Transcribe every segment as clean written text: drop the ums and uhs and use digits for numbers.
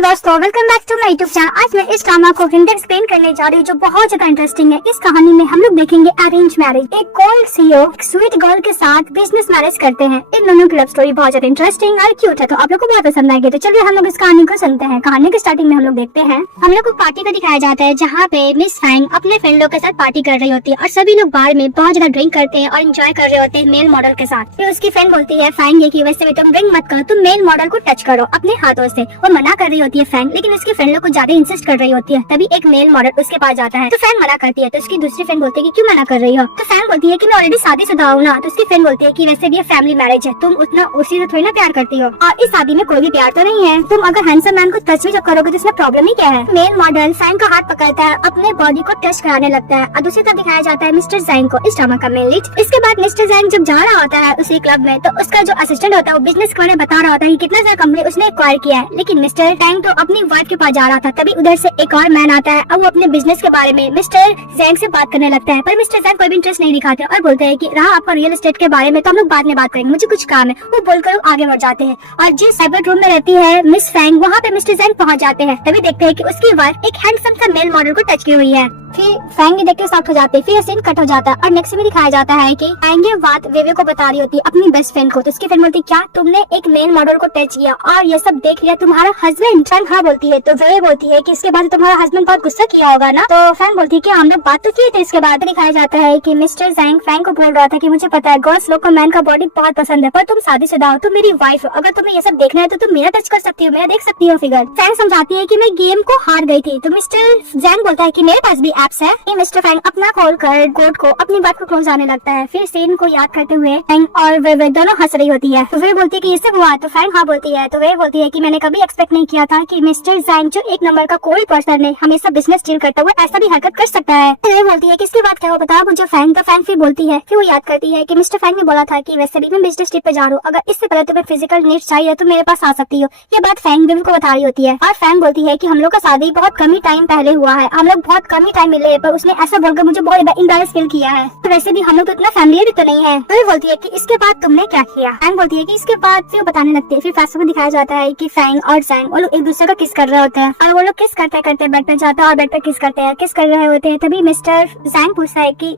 दोस्तों, welcome back to my YouTube channel. आज मैं इस ड्रामा को हिंदी एक्सप्लेन करने जा रही हूँ जो बहुत ज्यादा इंटरेस्टिंग है। इस कहानी में हम लोग देखेंगे अरेंज मैरिज। एक कोल्ड सीईओ स्वीट गर्ल के साथ बिजनेस मैरिज करते हैं। इन दोनों की लव स्टोरी बहुत ज्यादा इंटरेस्टिंग और क्यूट है, तो आप लोग को बहुत पसंद आएगी। तो चलिए हम लोग इस कहानी को सुनते हैं। कहानी के स्टार्टिंग में हम लोग देखते हैं, हम लोग को पार्टी को दिखाया जाता है जहाँ पे मिस फैंग अपने फ्रेंड लोग के साथ पार्टी कर रही होती है और सभी लोग बार में बहुत ज्यादा ड्रिंक करते हैं और एंजॉय कर रहे होते हैं मेल मॉडल के साथ। फिर उसकी फ्रेंड बोलती है फैंग ये कि वैसे भी तुम ड्रिंक मत करो, तुम मेल मॉडल को टच करो अपने हाथों से। वो मना कर रही होती है फैंग, लेकिन उसकी फ्रेंड लोग को ज्यादा इंसिस्ट कर रही होती है। तभी एक मेल मॉडल उसके पास जाता है तो फैंग मना करती है। तो उसकी दूसरी फ्रेंड बोलती है कि क्यों मना कर रही हो। तो फैंग बोलती है कि मैं ऑलरेडी शादीशुदा हूं ना। तो उसकी फ्रेंड बोलती है कि वैसे भी ये फैमिली मैरिज है, तुम उतना उसी से थोड़ी ना प्यार करती हो और इस शादी में कोई भी प्यार तो नहीं है। तुम अगर हैंडसम मैन को टच भी जब करोगे तो इसमें प्रॉब्लम ही क्या है। मेल मॉडल फैंग का हाथ पकड़ता है, अपने बॉडी को टच कराने लगता है और दूसरी तरफ दिखाया जाता है मिस्टर जैंग को, इस ड्रामा का मेन लीड। इसके बाद मिस्टर जैंग जब जा रहा होता है उसी क्लब में, तो उसका जो असिस्टेंट होता है वो बिजनेस के बारे में बता रहा होता है कि कितना सारा कंपनी उसने एक्वायर किया है। लेकिन मिस्टर जैंग तो अपनी वाइफ के पास जा रहा था। तभी उधर से एक और मैन आता है और वो अपने बिजनेस के बारे में मिस्टर जैंग से बात करने लगता है। पर मिस्टर जैंग कोई भी इंटरेस्ट नहीं दिखाते और बोलते हैं कि रहा आपका रियल एस्टेट के बारे में तो हम लोग बाद में बात करेंगे, मुझे कुछ काम है। वो बोलकर आगे बढ़ जाते हैं और जिस साइबर रूम में रहती है मिस फैंग, वहाँ पे मिस्टर जैंग पहुँच जाते हैं। तभी देखते हैं कि उसकी वाइफ एक हैंडसम सा मेल मॉडल को टच की हुई है। फिर फैंग ये देखते साथ हो जाते हैं। फिर सीन कट हो जाता है और नेक्स्ट में दिखाया जाता है कि फैंग ये बात वेवे को बता रही होती है अपनी बेस्ट फ्रेंड को। तो उसकी फ्रेंड बोलती है क्या तुमने एक मेल मॉडल को टच किया और ये सब देख लिया तुम्हारा हस्बैंड? फैंग हाँ बोलती है। तो वेवे बोलती है कि इसके बाद तुम्हारा हस्बैंड बहुत गुस्सा किया होगा ना। तो फैंग बोलती है कि हम लोग बात तो किए थे। इसके बाद दिखाया जाता है कि मिस्टर जैंग फैंग को बोल रहा था कि मुझे पता है गर्ल्स लोग को मैन का बॉडी बहुत पसंद है, पर तुम शादीशुदा हो, तुम मेरी वाइफ हो, अगर तुम्हें ये सब देखना है तो तुम मेरा टच कर सकती हो, मेरा देख सकती हो फिगर। फैंग समझाती है कि मैं गेम को हार गई थी। तो मिस्टर जैंग बोलता है कि मेरे पास भी एप्स है। मिस्टर फैंग अपना खोल कर गोट को अपनी बात को क्लोज आने लगता है। फिर सीन को याद करते हुए फैंग और वे दोनों हंस रही होती है। तो वे बोलती है कि ये सब हुआ। तो फैंग हाँ बोलती है। तो वे बोलती है कि मैंने कभी एक्सपेक्ट नहीं किया था कि मिस्टर जैंग जो एक नंबर का कोल्ड पर्सन है, हमेशा बिजनेस डील करता हुआ ऐसा भी हरकत कर सकता है। तो वे बोलती है कि इसकी बात क्या हो बता मुझे फैंग। तो फैंग फिर बोलती है, फिर वो याद करती है कि मिस्टर फैंग ने बोला था कि वैसे भी मैं बिजनेस ट्रिप पे जा रहा हूँ, अगर इससे पहले तुम्हें फिजिकल नीड्स चाहिए तो मेरे पास आ सकती हो। ये बात फैंग बेबी को बता रही होती है और फैंग बोलती है कि हम लोग का शादी बहुत कम ही टाइम पहले हुआ है, हम लोग बहुत कम ही टाइम मिले, पर उसने ऐसा बोलकर मुझे बहुत इम्बैरेस फील किया है। तो वैसे भी हम लोग तो इतना फैमिली भी तो नहीं है। तो बोलती है कि इसके बाद तुमने क्या किया। फैंग बोलती है कि इसके बाद फिर बताने लगती है। फिर फ्लैश में दिखाया जाता है कि फैंग और जैंग वो लोग एक दूसरे को किस कर रहे होते हैं और वो लोग किस करते करते बेड पे जाता है और बेड पे किस करते हैं, किस कर रहे होते हैं। तभी मिस्टर जैंग पूछता है कि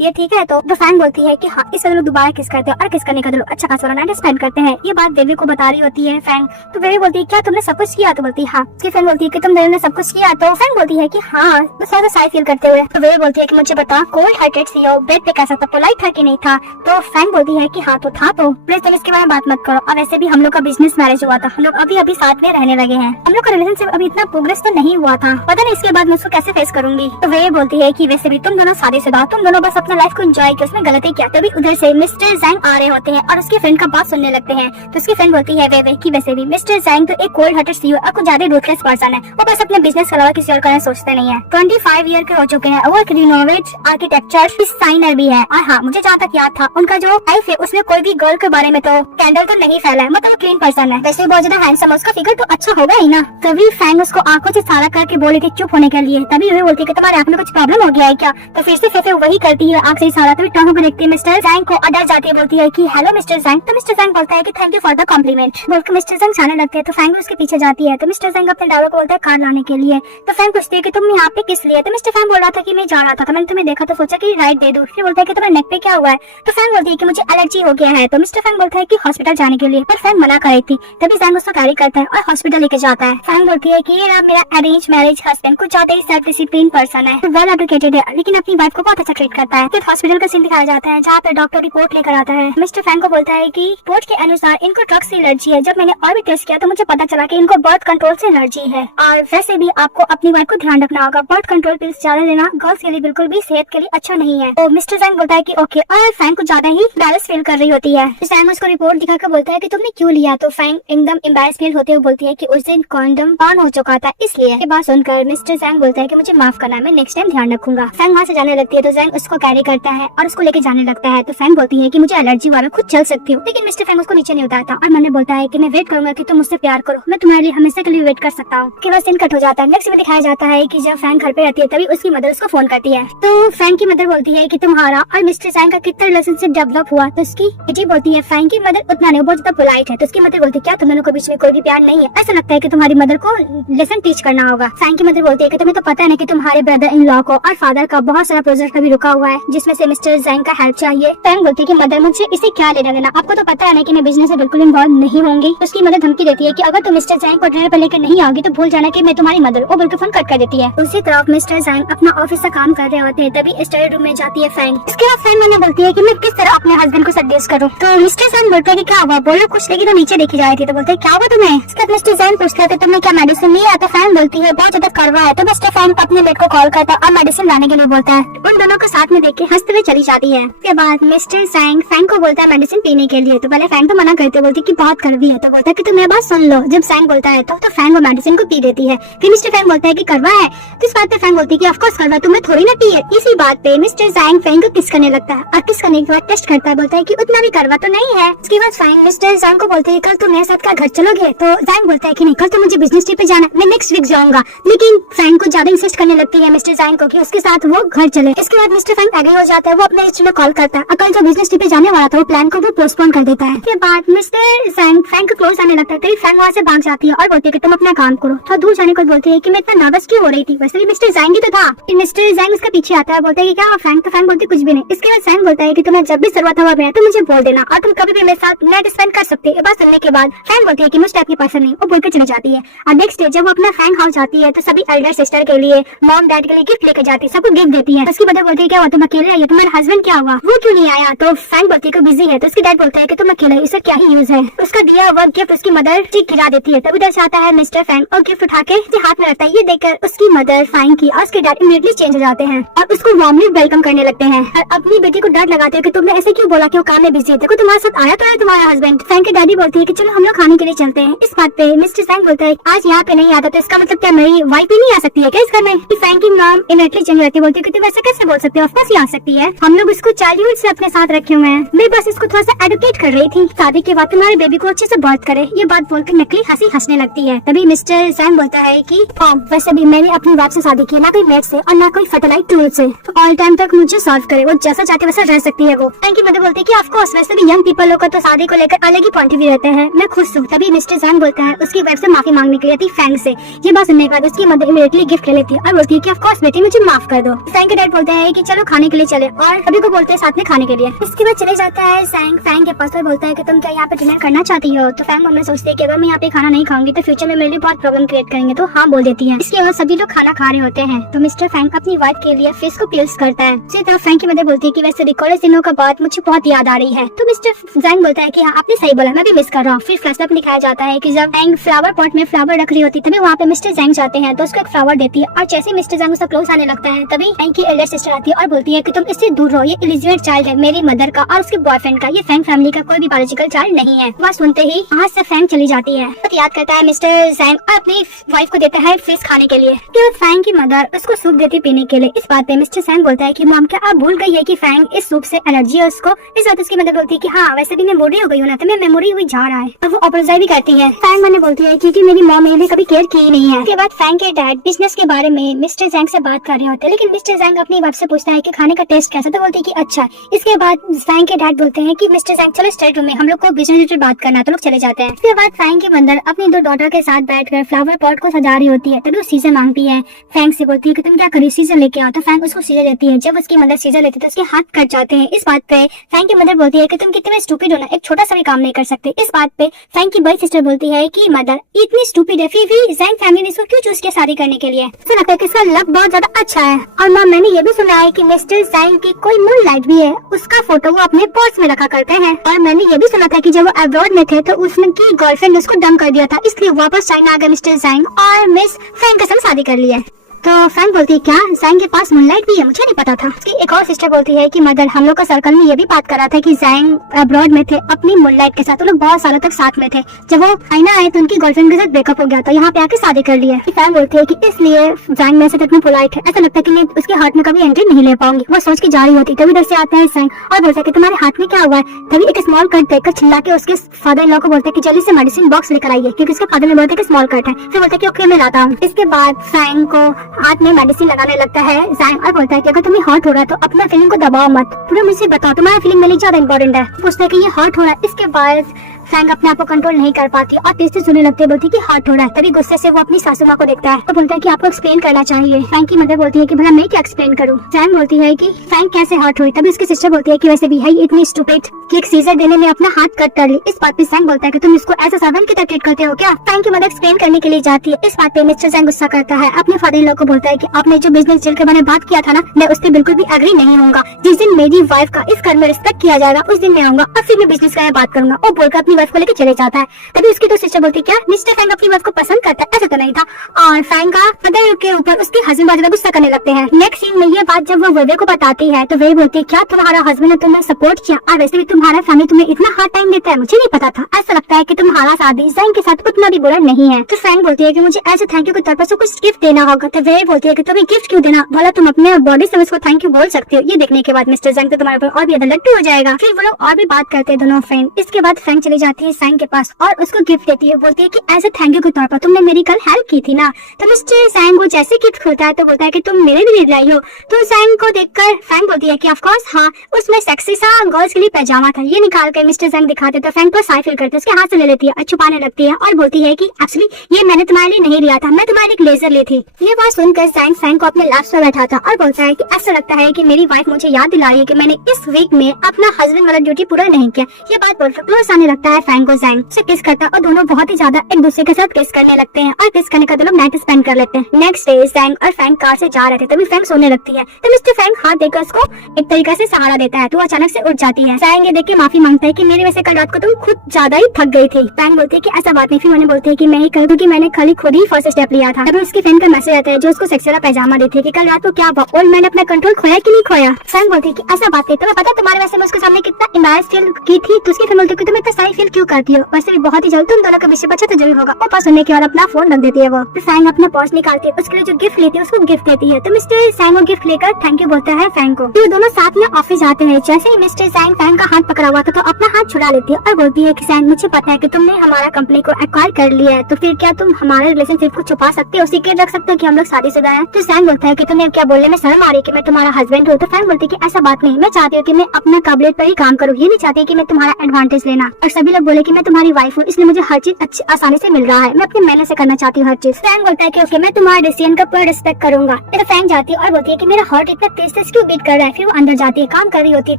ये ठीक है। तो फैंग बोलती है कि हाँ, इस लोग दोबारा किस करते हैं और किस करने का लोग अच्छा खासा नाइट स्पेंड करते हैं। ये बात बेबी को बता रही होती है फैंग। तो बेबी बोलती है क्या तुमने सब कुछ किया। तो बोलती है हाँ। उसकी फ्रेंड बोलती है कि तुम दोनों ने सब कुछ किया। तो फैंग बोलती है कि हाँ, बस थोड़ा साइड फील करते हुए। तो बेबी बोलती है कि मुझे बता कोल्ड हार्टेड सीईओ बेड पे कैसा था, पोलाइट था कि नहीं था। तो फैंग बोलती है कि हाँ तो था। तो प्लीज तुम इसके बारे में बात मत करो। और वैसे भी हम लोग का बिजनेस मैरिज हुआ था, हम लोग अभी अभी साथ में रहने लगे हैं, हम लोग का रिलेशनशिप अभी इतना प्रोग्रेस तो नहीं हुआ था, पता नहीं इसके बाद मैं उसको कैसे फेस करूंगी। तो वे बोलती है कि वैसे भी तुम दोनों शादीशुदा, तुम दोनों बस अपना लाइफ को एंजॉय किया, उसमें गलती क्या। तभी उधर से मिस्टर जैंग आ रहे होते हैं और उसकी फ्रेंड का बात सुनने लगते हैं। तो उसकी फ्रेंड बोलती है वे कि वैसे भी मिस्टर जैंग तो एक कोल्ड हार्टेड सीईओ और कुछ ज्यादा रूथलेस पर्सन है, वो बस अपने बिजनेस के अलावा किसी और का सोचते नहीं है। 25 ईयर के हो चुके हैं, वो एक रिनोवेट आर्किटेक्चर डिजाइनर भी है। और हाँ, मुझे जहाँ तक याद था उनका जो लाइफ है उसमें कोई भी गर्ल के बारे में तो कैंडल तो नहीं फैला है, मतलब क्लीन पर्सन है। वैसे बहुत ज्यादा हैंडसम है, उसका फिगर तो अच्छा होगा ही ना। तभी फैंग उसको आंखों से इशारा करके बोली थी चुप होने के लिए। तभी वे बोलती है कि तुम्हारे आंख में कुछ प्रॉब्लम हो गया है क्या। तो फिर से फेफे वही करती है आंख से इशारा। तभी टॉम को देखती है मिस्टर जैंग को अडर जाती है, बोलती है कि हेलो मिस्टर जैंग। तो मिस्टर जैंग बोलता है कि thank you for the compliment बोलकर मिस्टर जैंग जाने लगते हैं। तो फैंग उसके पीछे जाती है। तो मिस्टर जैंग अपने ड्राइवर को बोलता है कार लाने के लिए। तो फैंग पूछती है कि तुम यहाँ पे किस लिए। तो मिस्टर फैंग बोल रहा था कि मैं जा रहा था, मैंने तुम्हें देखा तो सोचा कि राइड दे दूं। फिर बोलता है कि तुम्हारे नेक पे क्या हुआ है। तो फैंग बोलती है कि मुझे एलर्जी हो गया है। तो मिस्टर फैंग बोलता है कि हॉस्पिटल जाने के लिए, पर फैंग मना कर रही थी। तभी जैंग उसको कैरी करता है और हॉस्पिटल लेके जाता है। फैंग बोलती है कि ये मेरा अरेंज मैरिज हस्बैंड कुछ ज्यादा ही सेल्फ डिसिप्लिन पर्सन है, वेल एजुकेटेड है, लेकिन अपनी वाइफ को बहुत अच्छा ट्रीट करता है। फिर हॉस्पिटल का सीन दिखाया जाता है जहाँ पे डॉक्टर रिपोर्ट लेकर आता है। मिस्टर फैंग को बोलता है कि रिपोर्ट के अनुसार इनको ड्रग्स से एलर्जी है। जब मैंने और भी टेस्ट किया तो मुझे पता चला कि इनको बर्थ कंट्रोल से एलर्जी है। और वैसे भी आपको अपनी वाइफ को ध्यान रखना होगा, बर्थ कंट्रोल पिल्स ज्यादा लेना गर्ल्स के लिए बिल्कुल भी सेहत के लिए अच्छा नहीं है। तो मिस्टर जैंग बोलता है कि ओके, और फैंग को ज्यादा ही एम्बैरेस फील कर रही होती है। जैंग उसको रिपोर्ट दिखाकर बोलता है कि तुमने क्यों लिया। तो फैंग एकदम एम्बैरेस फील होते हुए बोलती है कि उस दिन कॉन्डम ऑन हो चुका था इसलिए। ये बात सुनकर मिस्टर जैंग बोलता है कि मुझे माफ करना, मैं नेक्स्ट टाइम ध्यान रखूंगा। फैंग वहाँ से जाने लगती है। तो जैंग उसको कैरी करता है और उसको लेके जाने लगता है। तो फैंग बोलती है कि मुझे एलर्जी हुआ, मैं खुद चल सकती हूँ। लेकिन मिस्टर फैंग उसको नीचे नहीं उतारता और मैंने बोलता है कि मैं वेट करूंगा कि तुम मुझसे प्यार करो, मैं तुम्हारे लिए हमेशा के लिए वेट कर सकता हूँ। के बाद सीन कट हो जाता है। नेक्स्ट में दिखाया जाता है कि जब फैंग घर पे रहती है तभी उसकी मदर उसको फोन करती है। तो फैंग की मदर बोलती है कि तुम्हारा और मिस्टर जैंग का कितना रिलेशनशिप डेवलप हुआ। तो उसकी बेटी बोलती है फैंग की मदर उतना नहीं, बहुत ज्यादा पोलाइट है। तो उसकी मदर बोलती है क्या तुम दोनों के बीच में कोई भी प्यार नहीं है, ऐसा लगता लगता है कि तुम्हारी मदर को लेसन टीच करना होगा। फैंग की मदर बोलती है कि तुम्हें तो पता है ना कि तुम्हारे ब्रदर इन लॉ को और फादर का बहुत सारा प्रोजेक्ट अभी रुका हुआ है जिसमें से मिस्टर जैंग का हेल्प चाहिए। फैंग बोलती है कि मदर मुझे इसे क्या लेना देना, आपको तो पता है ना कि मैं बिजनेस में बिल्कुल इन्वॉल्व नहीं होंगी। उसकी मदर धमकी देती है कि अगर तुम मिस्टर जैंग को डिनर पर लेकर नहीं आओगी तो भूल जाना कि मैं तुम्हारी मदर। वो बिल्कुल फोन कट कर देती है। उसी तरफ मिस्टर जैंग अपना ऑफिस का काम कर रहे होते हैं, तभी स्टडी रूम में जाती है फैंग। इसके बाद फैंग मैंने बोलती है कि मैं किस तरह अपने हस्बैंड को सजेस्ट करूं। तो मिस्टर जैंग बोलते हैं कि क्या हुआ, बोलो कुछ, लेकिन तो नीचे देखी जा रही थी। तो बोलते हैं क्या हुआ तुम्हें। इसके बाद मिस्टर जैंग पूछते हैं तुमने क्या मेडिसिन ली है। तो फैंग बोलती है बहुत ज्यादा करवा है। तो मिस्टर फैंग अपने बेट को कॉल करता है और मेडिसिन लाने के लिए बोलता है। उन दोनों को साथ में देख के हंसते हुए चली जाती है। उसके बाद मिस्टर जैंग फैंग को बोलता है मेडिसिन पीने के लिए। तो पहले फैंग तो मना करते, बोलती कि बहुत कड़वी है। तो बोलता है कि तुम मेरी बात सुन लो। जब फैंग बोलता है तो फैंग वो मेडिसिन को पी देती है। फिर मिस्टर फैंग बोलता है कि करवा है। तो इस बात पे फैंग बोलती है कि ऑफ कोर्स करवा, तुम्हें थोड़ी ना पी है। इसी बात पे मिस्टर जैंग फैंग को किस करने लगता है और किस करने के बाद टेस्ट करता है, बोलता है कि उतना भी करवा तो नहीं है। उसके बाद फैंग मिस्टर जैंग को बोलते है कल तुम मेरे साथ घर चलोगे। तो जैंग बोलता है कि नहीं, कल तो मुझे बिजनेस ट्रिप पे जाना, मैं नेक्स्ट वीक जाऊंगा। लेकिन फैंग को ज्यादा इंसिस्ट करने लगती है मिस्टर जैंग को कि उसके साथ वो घर चले। इसके बाद मिस्टर फैंग एग्री हो जाता है। वो अपने एजेंट में कॉल करता है और कल जो बिजनेस ट्रिप पे जाने वाला था वो प्लान को वो पोस्टपोन कर देता है। इसके बाद मिस्टर जैंग फैंग को क्लोज आने लगता है। तो फैंग वहाँ से भाग जाती है और बोलती है कि तुम अपना काम करो। थोड़ा दूर जाने को बोलती है कि मैं इतना नर्वस क्यों हो रही थी, वैसे भी मिस्टर जैंग ही तो था। मिस्टर जैंग उसका पीछे आता है, बोलता है कि क्या फैंग। तो फैंग बोलती कुछ भी नहीं। इसके बाद फैंग बोलता है कि तुम्हें जब भी जरूरत हुआ तो मुझे बोल देना और तुम कभी भी मेरे साथ नाइट स्पेंड कर सकते हो। ये बात सुनने के बाद फैंग बोलती है कि मुझ टाइप की पर्सन नहीं, वो बोलकर चली जाती है। और नेक्स्ट डे जब वो अपना फैंग हाउस जाती है तो सभी एल्डर सिस्टर के लिए, मॉम डैड के लिए गिफ्ट लेकर जाती है, सबको गिफ्ट देती है। उसकी मदर बोलती है क्या हुआ, तुम अकेले आई हो, तुम्हारा हस्बैंड क्या हुआ, वो क्यों नहीं आया। तो फैंग बोलती है कि बिजी है। तो उसकी डैड बोलता है कि तुम अकेले, इससे क्या ही यूज है। उसका दिया हुआ गिफ्ट उसकी मदर ठीक गिरा देती है। तब उधर से आता है मिस्टर फैंग और गिफ्ट उठा के हाथ में रखता है। ये देखकर उसकी मदर फैंग की और उसके डैड इमीडिएटली चेंज हो जाते हैं और उसको वार्मली वेलकम करने लगते हैं और अपनी बेटी को डांट लगाते हैं कि तुमने ऐसे क्यों बोला कि वो काम में बिजी है, देखो तुम्हारे साथ आया तो है तुम्हारा हस्बैंड। फैंग की डैडी बोलती है कि चलो हम लोग खाने के लिए चलते हैं। इस बात पे मिस्टर फैंग बोलता है आज यहाँ पे नहीं आता तो इसका मतलब क्या मेरी वाइफ ही नहीं आ सकती है क्या इस घर में। फैंग की मॉम इमीडिएटली चेंज रहती है, बोलती है कि तुम ऐसे कैसे बोल सकते हो, ऑफ कोर्स ही आ सकती है, हम लोग इसको चाइल्डहुड से अपने साथ रखे हुए हैं, मैं बस इसको थोड़ा सा एडुकेट कर रही थी, शादी के बाद तुम्हारे बेबी को अच्छे से बर्थ करे। ये बात बोलकर नकली हंसी हंसने लगती है। तभी मिस्टर फैंग बोलता है कि हाँ वैसे भी मैंने अपनी वाइफ से शादी की है, ना कोई मेड से और ना कोई फर्टिलाइज टूल से, ऑल टाइम तक मुझे सॉल्व करे, वो जैसा चाहते वैसा रह सकती है। वो फैंग की मदर बोलती है कि ऑफ कोर्स वैसे भी यंग पीपल लोग तो शादी को लेकर अलग ही पॉइंट ऑफ व्यू रहते हैं, मैं खुश हूँ। तभी मिस्टर फैंग बोलता है उसकी वाइफ से माफी मांगने के लिए थी फैंग से। ये बात सुनने के बाद उसकी मदर इमीडिएटली गिफ्ट ले लेती है और बोलती है कि ऑफ कोर्स बेटी मुझे माफ कर दो। फैंग के डैड बोलते हैं कि चलो खाने के लिए चले और सभी को बोलते हैं साथ में खाने के लिए। इसके बाद चले जाता है फैंग के पास और बोलता है कि तुम क्या यहाँ पे डिनर करना चाहती हो। तो फैंग मम्मी सोचती है कि अगर मैं यहाँ पे खाना नहीं खाऊंगी तो फ्यूचर में मेरे लिए बहुत प्रॉब्लम क्रिएट करेंगे, तो हाँ बोल देती है। इसके बाद सभी लोग खाना खा रहे होते हैं तो मिस्टर फैंग अपनी वाइफ के लिए फिश को पील्स करता है। इसी तरह फैंग की मदर बोलती है कि वैसे भी कॉलेज दिनों का बात मुझे बहुत याद आ रही है। तो मिस्टर फैंग बोलता है कि हाँ आपने सही बोला, मैं भी मिस कर रहा हूँ। फिर फ्लैशबैक दिखाया जाता है कि जब फैंग फ्लावर पॉट में फ्लावर रख रही होती तभी वहाँ पे मिस्टर जैंग जाते हैं तो उसको एक फ्लावर देती है और जैसे मिस्टर जैंग उसका क्लोज आने लगता है तभी फैंग की एल्डर सिस्टर आती है और बोलती है कि तुम इससे दूर रहो, ये इलिजिबेट चाइल्ड है मेरी मदर का और उसके बॉयफ्रेंड का, ये फैंग फैमिली का कोई भी बायोलॉजिकल चाइल्ड नहीं है। वह सुनते ही वहाँ से फैंग चली जाती है। तो याद करता है मिस्टर जैंग और अपनी वाइफ को देता है फिश खाने के लिए। फैंग की मदर उसको सूप देती पीने के लिए। इस बात पे मिस्टर जैंग बोलता है कि मॉम क्या आप भूल गई है कि फैंग इस सूप से एलर्जी है उसको। इस बात उसकी मदर बोलती है कि हाँ वैसे भी मैं बूढ़ी हो गई हूँ ना, तो मैं मेमोरी हुई जा रहा है और वो अपोलोजाइज भी करती है। फैंग मैंने बोलती है क्योंकि मेरी मॉम मेरे लिए कभी केयर की ही नहीं है। उसके बाद फैंग के डैड बिजनेस के बारे में मिस्टर जैंग से बात कर रहे होते हैं, लेकिन मिस्टर जैंग अपनी वाइफ से पूछता है कि खाने का टेस्ट कैसा, तो बोलती है कि अच्छा। इसके बाद फैंग के डैड बोलते हैं कि मिस्टर जैंग चलो स्टडी रूम में, हम लोग को बिजनेस रिलेटेड बात करना, तो लोग चले जाते हैं। इसके बाद फैंग की मदर अपनी दो डॉटर के साथ बैठकर फ्लावर पॉट को सजा रही होती है, तभी वो सीजर मांगती है। फैंग से बोलती है कि तुम क्या करी, सीजर लेके आओ। तो फैंग उसको सीजर देती है। जब उसकी मदर सीजर लेती है तो उसके हाथ कट जाते हैं। इस बात पे फैंग की मदर बोलती है कि तुम कितने स्टूपिड हो ना, एक छोटा सा भी काम नहीं कर सकते। इस बात पे फैंग की बड़ी सिस्टर बोलती है कि मदर इतनी स्टूपिड है फिर भी जैंग फैमिली ने इसको क्यों चूज किया शादी करने के लिए, ऐसा लगता है कि इसका लक बहुत ज्यादा अच्छा है। और मां मैंने ये भी सुना है कि मिस्टर जैंग की कोई मून लाइट भी है, उसका फोटो वो अपने पर्स में रखा करते हैं। और मैंने ये भी सुना था कि जब वो अब्रॉड में थे तो उसकी गर्लफ्रेंड उसको डंप कर दिया था, इसलिए वापस चाइना आ गए मिस्टर जैंग और मिस फैंग के साथ शादी कर ली है। तो फैंग बोलती है क्या जैंग के पास मूनलाइट भी है, मुझे नहीं पता था। उसकी एक और सिस्टर बोलती है कि मदर हम लोग का सर्कल में ये भी बात कर रहा था कि जैंग अब्रॉड में थे अपनी मूनलाइट के साथ, तो लोग बहुत सालों तक साथ में थे। जब वो चाइना आए तो उनकी गर्लफ्रेंड के साथ ब्रेकअप हो गया तो यहाँ पे आके शादी कर ली है। फैंग बोलती है कि इसलिए जैंग मेरे साथ इतनी पोलाइट है, ऐसा लगता है कि मैं उसके हाथ में कभी एंट्री नहीं ले पाऊंगी। वो सोच के जा रही होती तभी इधर से आता है जैंग और बोलता है कि तुम्हारे हाथ में क्या हुआ है। तभी एक स्मॉल कट देखकर चिल्ला के उसके फादर इन लॉ को बोलते हैं कि जल्दी से मेडिसिन बॉक्स लेकर आइए, क्योंकि उसके फादर ने बोलता है कि स्मॉल कट है। फिर बोलता है कि ओके मैं लाता हूँ। इसके बाद फैंग को हाथ में मेडिसिन लगाने लगता है जैंग और बोलता है कि अगर तुम्हें हर्ट हो रहा है तो अपना फीलिंग को दबाओ मत, पूरा मुझे बताओ तुम्हारा फीलिंग मेरे लिए ज्यादा इंपॉर्टेंट है। पूछता है कि ये हर्ट हो रहा है। इसके बाद फैंग अपने आप को कंट्रोल नहीं कर पाती और तेज से सुनने लगती है, बोलती है कि हर्ट हो रहा है। तभी गुस्से से वो अपनी सासू माँ को देखता है तो बोलता है कि आपको एक्सप्लेन करना चाहिए। फैंग की मदर बोलती है कि भला मैं क्या एक्सप्लेन करूँ। फैंग बोलती है कि फैंग कैसे हर्ट हुई। तभी उसकी सिस्टर बोलती है कि वैसे भी है ये इतनी स्टूपिड कि एक सीजर देने में अपना हाथ कट कर ली। इस बात पे फैंग बोलता है कि तुम इसको ऐसा सर्वेंट की तरह ट्रीट करते हो क्या। फैंग की मदर एक्सप्लेन करने के लिए जाती है। इस बात पे मिस्टर फैंग गुस्सा करता है। अपने फादर इन लोग को बोलता है कि आपने जो बिजनेस डील के बारे में बात किया था ना, मैं उस पर बिल्कुल भी एग्री नहीं होऊंगा। जिस दिन मेरी वाइफ का इस घर में रिस्पेक्ट किया जाएगा उस दिन मैं आऊंगा और फिर मैं बिजनेस का बात करूंगा। और बोलकर अपनी वाइफ को लेकर चले जाता है। तभी उसकी दो सिस्टर बोलती है क्या मिस्टर फैंग अपनी वाइफ को पसंद करता है। ऐसा तो नहीं था। और फैंग का मदर के ऊपर उसके हस्बैंड बहुत ज्यादा गुस्सा करने लगते हैं। नेक्स्ट सीन में ये बात जब वो वेवे को बताती है तो वे बोलती है क्या तुम्हारा हस्बैंड ने तुम्हें सपोर्ट किया और वैसे भी तुम्हारा फैमिली तुम्हें इतना हार्ड टाइम देता है, मुझे नहीं पता था। ऐसा लगता है कि तुम्हारा शादी जैंग के साथ उतना भी बुरा नहीं है। तो फैंग बोलती है कि मुझे ऐसे थैंक यू के तौर पर कुछ गिफ्ट देना होगा। तो वे बोलती है कि तुम्हें गिफ्ट क्यों देना, बोला तुम अपने बॉडी से उसको थैंक यू बोल सकते हो। ये देखने के बाद मिस्टर जैंग तो तुम्हारे ऊपर और भी ज्यादा लट्टू हो जाएगा। फिर वो लोग और भी बात करते हैं दोनों फ्रेंड। इसके बाद फैंग चली जाती है सैंग के पास और उसको गिफ्ट देती है। बोलती है कि एज ए थैंक यू के तौर पर तुमने मेरी कल हेल्प की थी ना। तो मिस्टर सैंग को जैसे गिफ्ट खोलता है तो बोलता है कि तुम मेरे लिए लाई हो। तो सैंग को देखकर फैंग बोलती है कि ऑफ कोर्स हाँ, उसमें सेक्सी सा गर्ल्स के लिए पैजामा था। ये निकाल कर मिस्टर सैंग दिखाते तो फैंग को साई फील करते उसके हाथ से ले लेती है और छुपाने लगती है और बोलती है कि एक्चुअली ये मैंने तुम्हारे लिए नहीं लिया था, मैं तुम्हारे लिए लेजर ली थी। ये बात सुनकर सैंग फैंग को अपने लाफ्स में बैठा था और बोलता है कि ऐसा लगता है कि मेरी वाइफ मुझे याद दिला रही है कि मैंने इस वीक में अपना हस्बैंड वाला ड्यूटी पूरा नहीं किया। ये बात बोलकर क्लोज आने लगता है फैंग को सैंग से किस करता है और दोनों बहुत ही ज्यादा एक दूसरे के साथ किस करने लगते हैं और किस करने का दोनों नाइट स्पेंड कर लेते हैं। नेक्स्ट डे सैंग और फैंग कार से जा रहे थे तभी फैंग सोने लगती है। तो मिस्टर फैंग हाथ देकर उसको एक तरीका से सहारा देता है तो वो अचानक से उठ जाती है। सैंग ये देख के माफी मांगता है कि मेरे वैसे कल रात को तुम खुद ज्यादा ही थक गई थी। फैंग बोलती है कि ऐसा बात नहीं। फिर मैंने बोलती है कि मैं ही कर दूं कि मैंने खाली खुद ही फर्स्ट स्टेप लिया था। तभी उसकी फ्रेंड का मैसेज आता है जो उसको सेक्सी वाला पैजामा देती है कि कल रात को क्या हुआ और मैंने अपना कंट्रोल खोया कि नहीं खोया। फैंग बोलती है कि ऐसा बात नहीं, तुम्हें पता तुम्हारे वैसे मैं उसके सामने कितना एम्बैरेस फील की थी। तो उसकी फ्रेंड बोलती है कि तुम इतना सारी फील क्यों करती हो, वैसे भी बहुत ही जल्द तुम दोनों का विषय बचा तो जरूर होगा। और सुनने के बाद अपना फोन रख देती है वो। तो फैंग अपना पर्स निकालती है, उसके लिए जो गिफ्ट लेती है उसको गिफ्ट देती है। तो मिस्टर सैंग वो गिफ्ट लेकर थैंक यू बोलता है फैंग को। तो दोनों साथ में ऑफिस जाते हैं। जैसे ही मिस्टर सैंग फैंग का हाथ पकड़ा हुआ था तो अपना हाथ छुड़ा लेती है और बोलती है कि सैंग मुझे पता है कि तुमने हमारा कंपनी को एक्वायर कर लिया है, तो फिर क्या तुम हमारे रिलेशनशिप को छुपा सकते हो, सीक्रेट रख सकते हो कि हम लोग शादीशुदा हैं। तो सैंग बोलता है कि तुम्हें क्या बोलने में शर्म आ रही है कि मैं तुम्हारा हस्बैंड हूँ। तो फैंग बोलती है कि ऐसा बात नहीं, मैं चाहती हूँ कि मैं अपना काबिलियत पर ही काम करूँ, ये नहीं चाहती कि मैं तुम्हारा एडवांटेज लेना। और सभी लोग बोले कि मैं तुम्हारी वाइफ हूँ इसलिए मुझे हर चीज अच्छी आसानी से मिल रहा है, मैं अपने मेहनत से करना चाहती हूँ हर चीज। फैंग बोलता है कि ओके मैं तुम्हारे डिसीजन का पूरा रिस्पेक्ट करूंगा। फिर फैंग जाती है और बोलती है कि मेरा हार्ट इतना तेज से क्यों बीट कर रहा है। फिर वो अंदर जाती है, काम कर रही होती है।